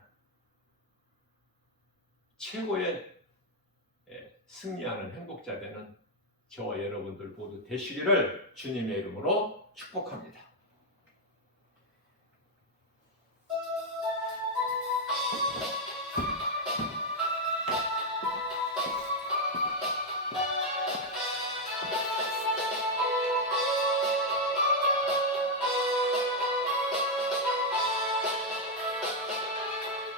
최고의 승리하는 행복자 되는 저와 여러분들 모두 되시기를 주님의 이름으로 축복합니다.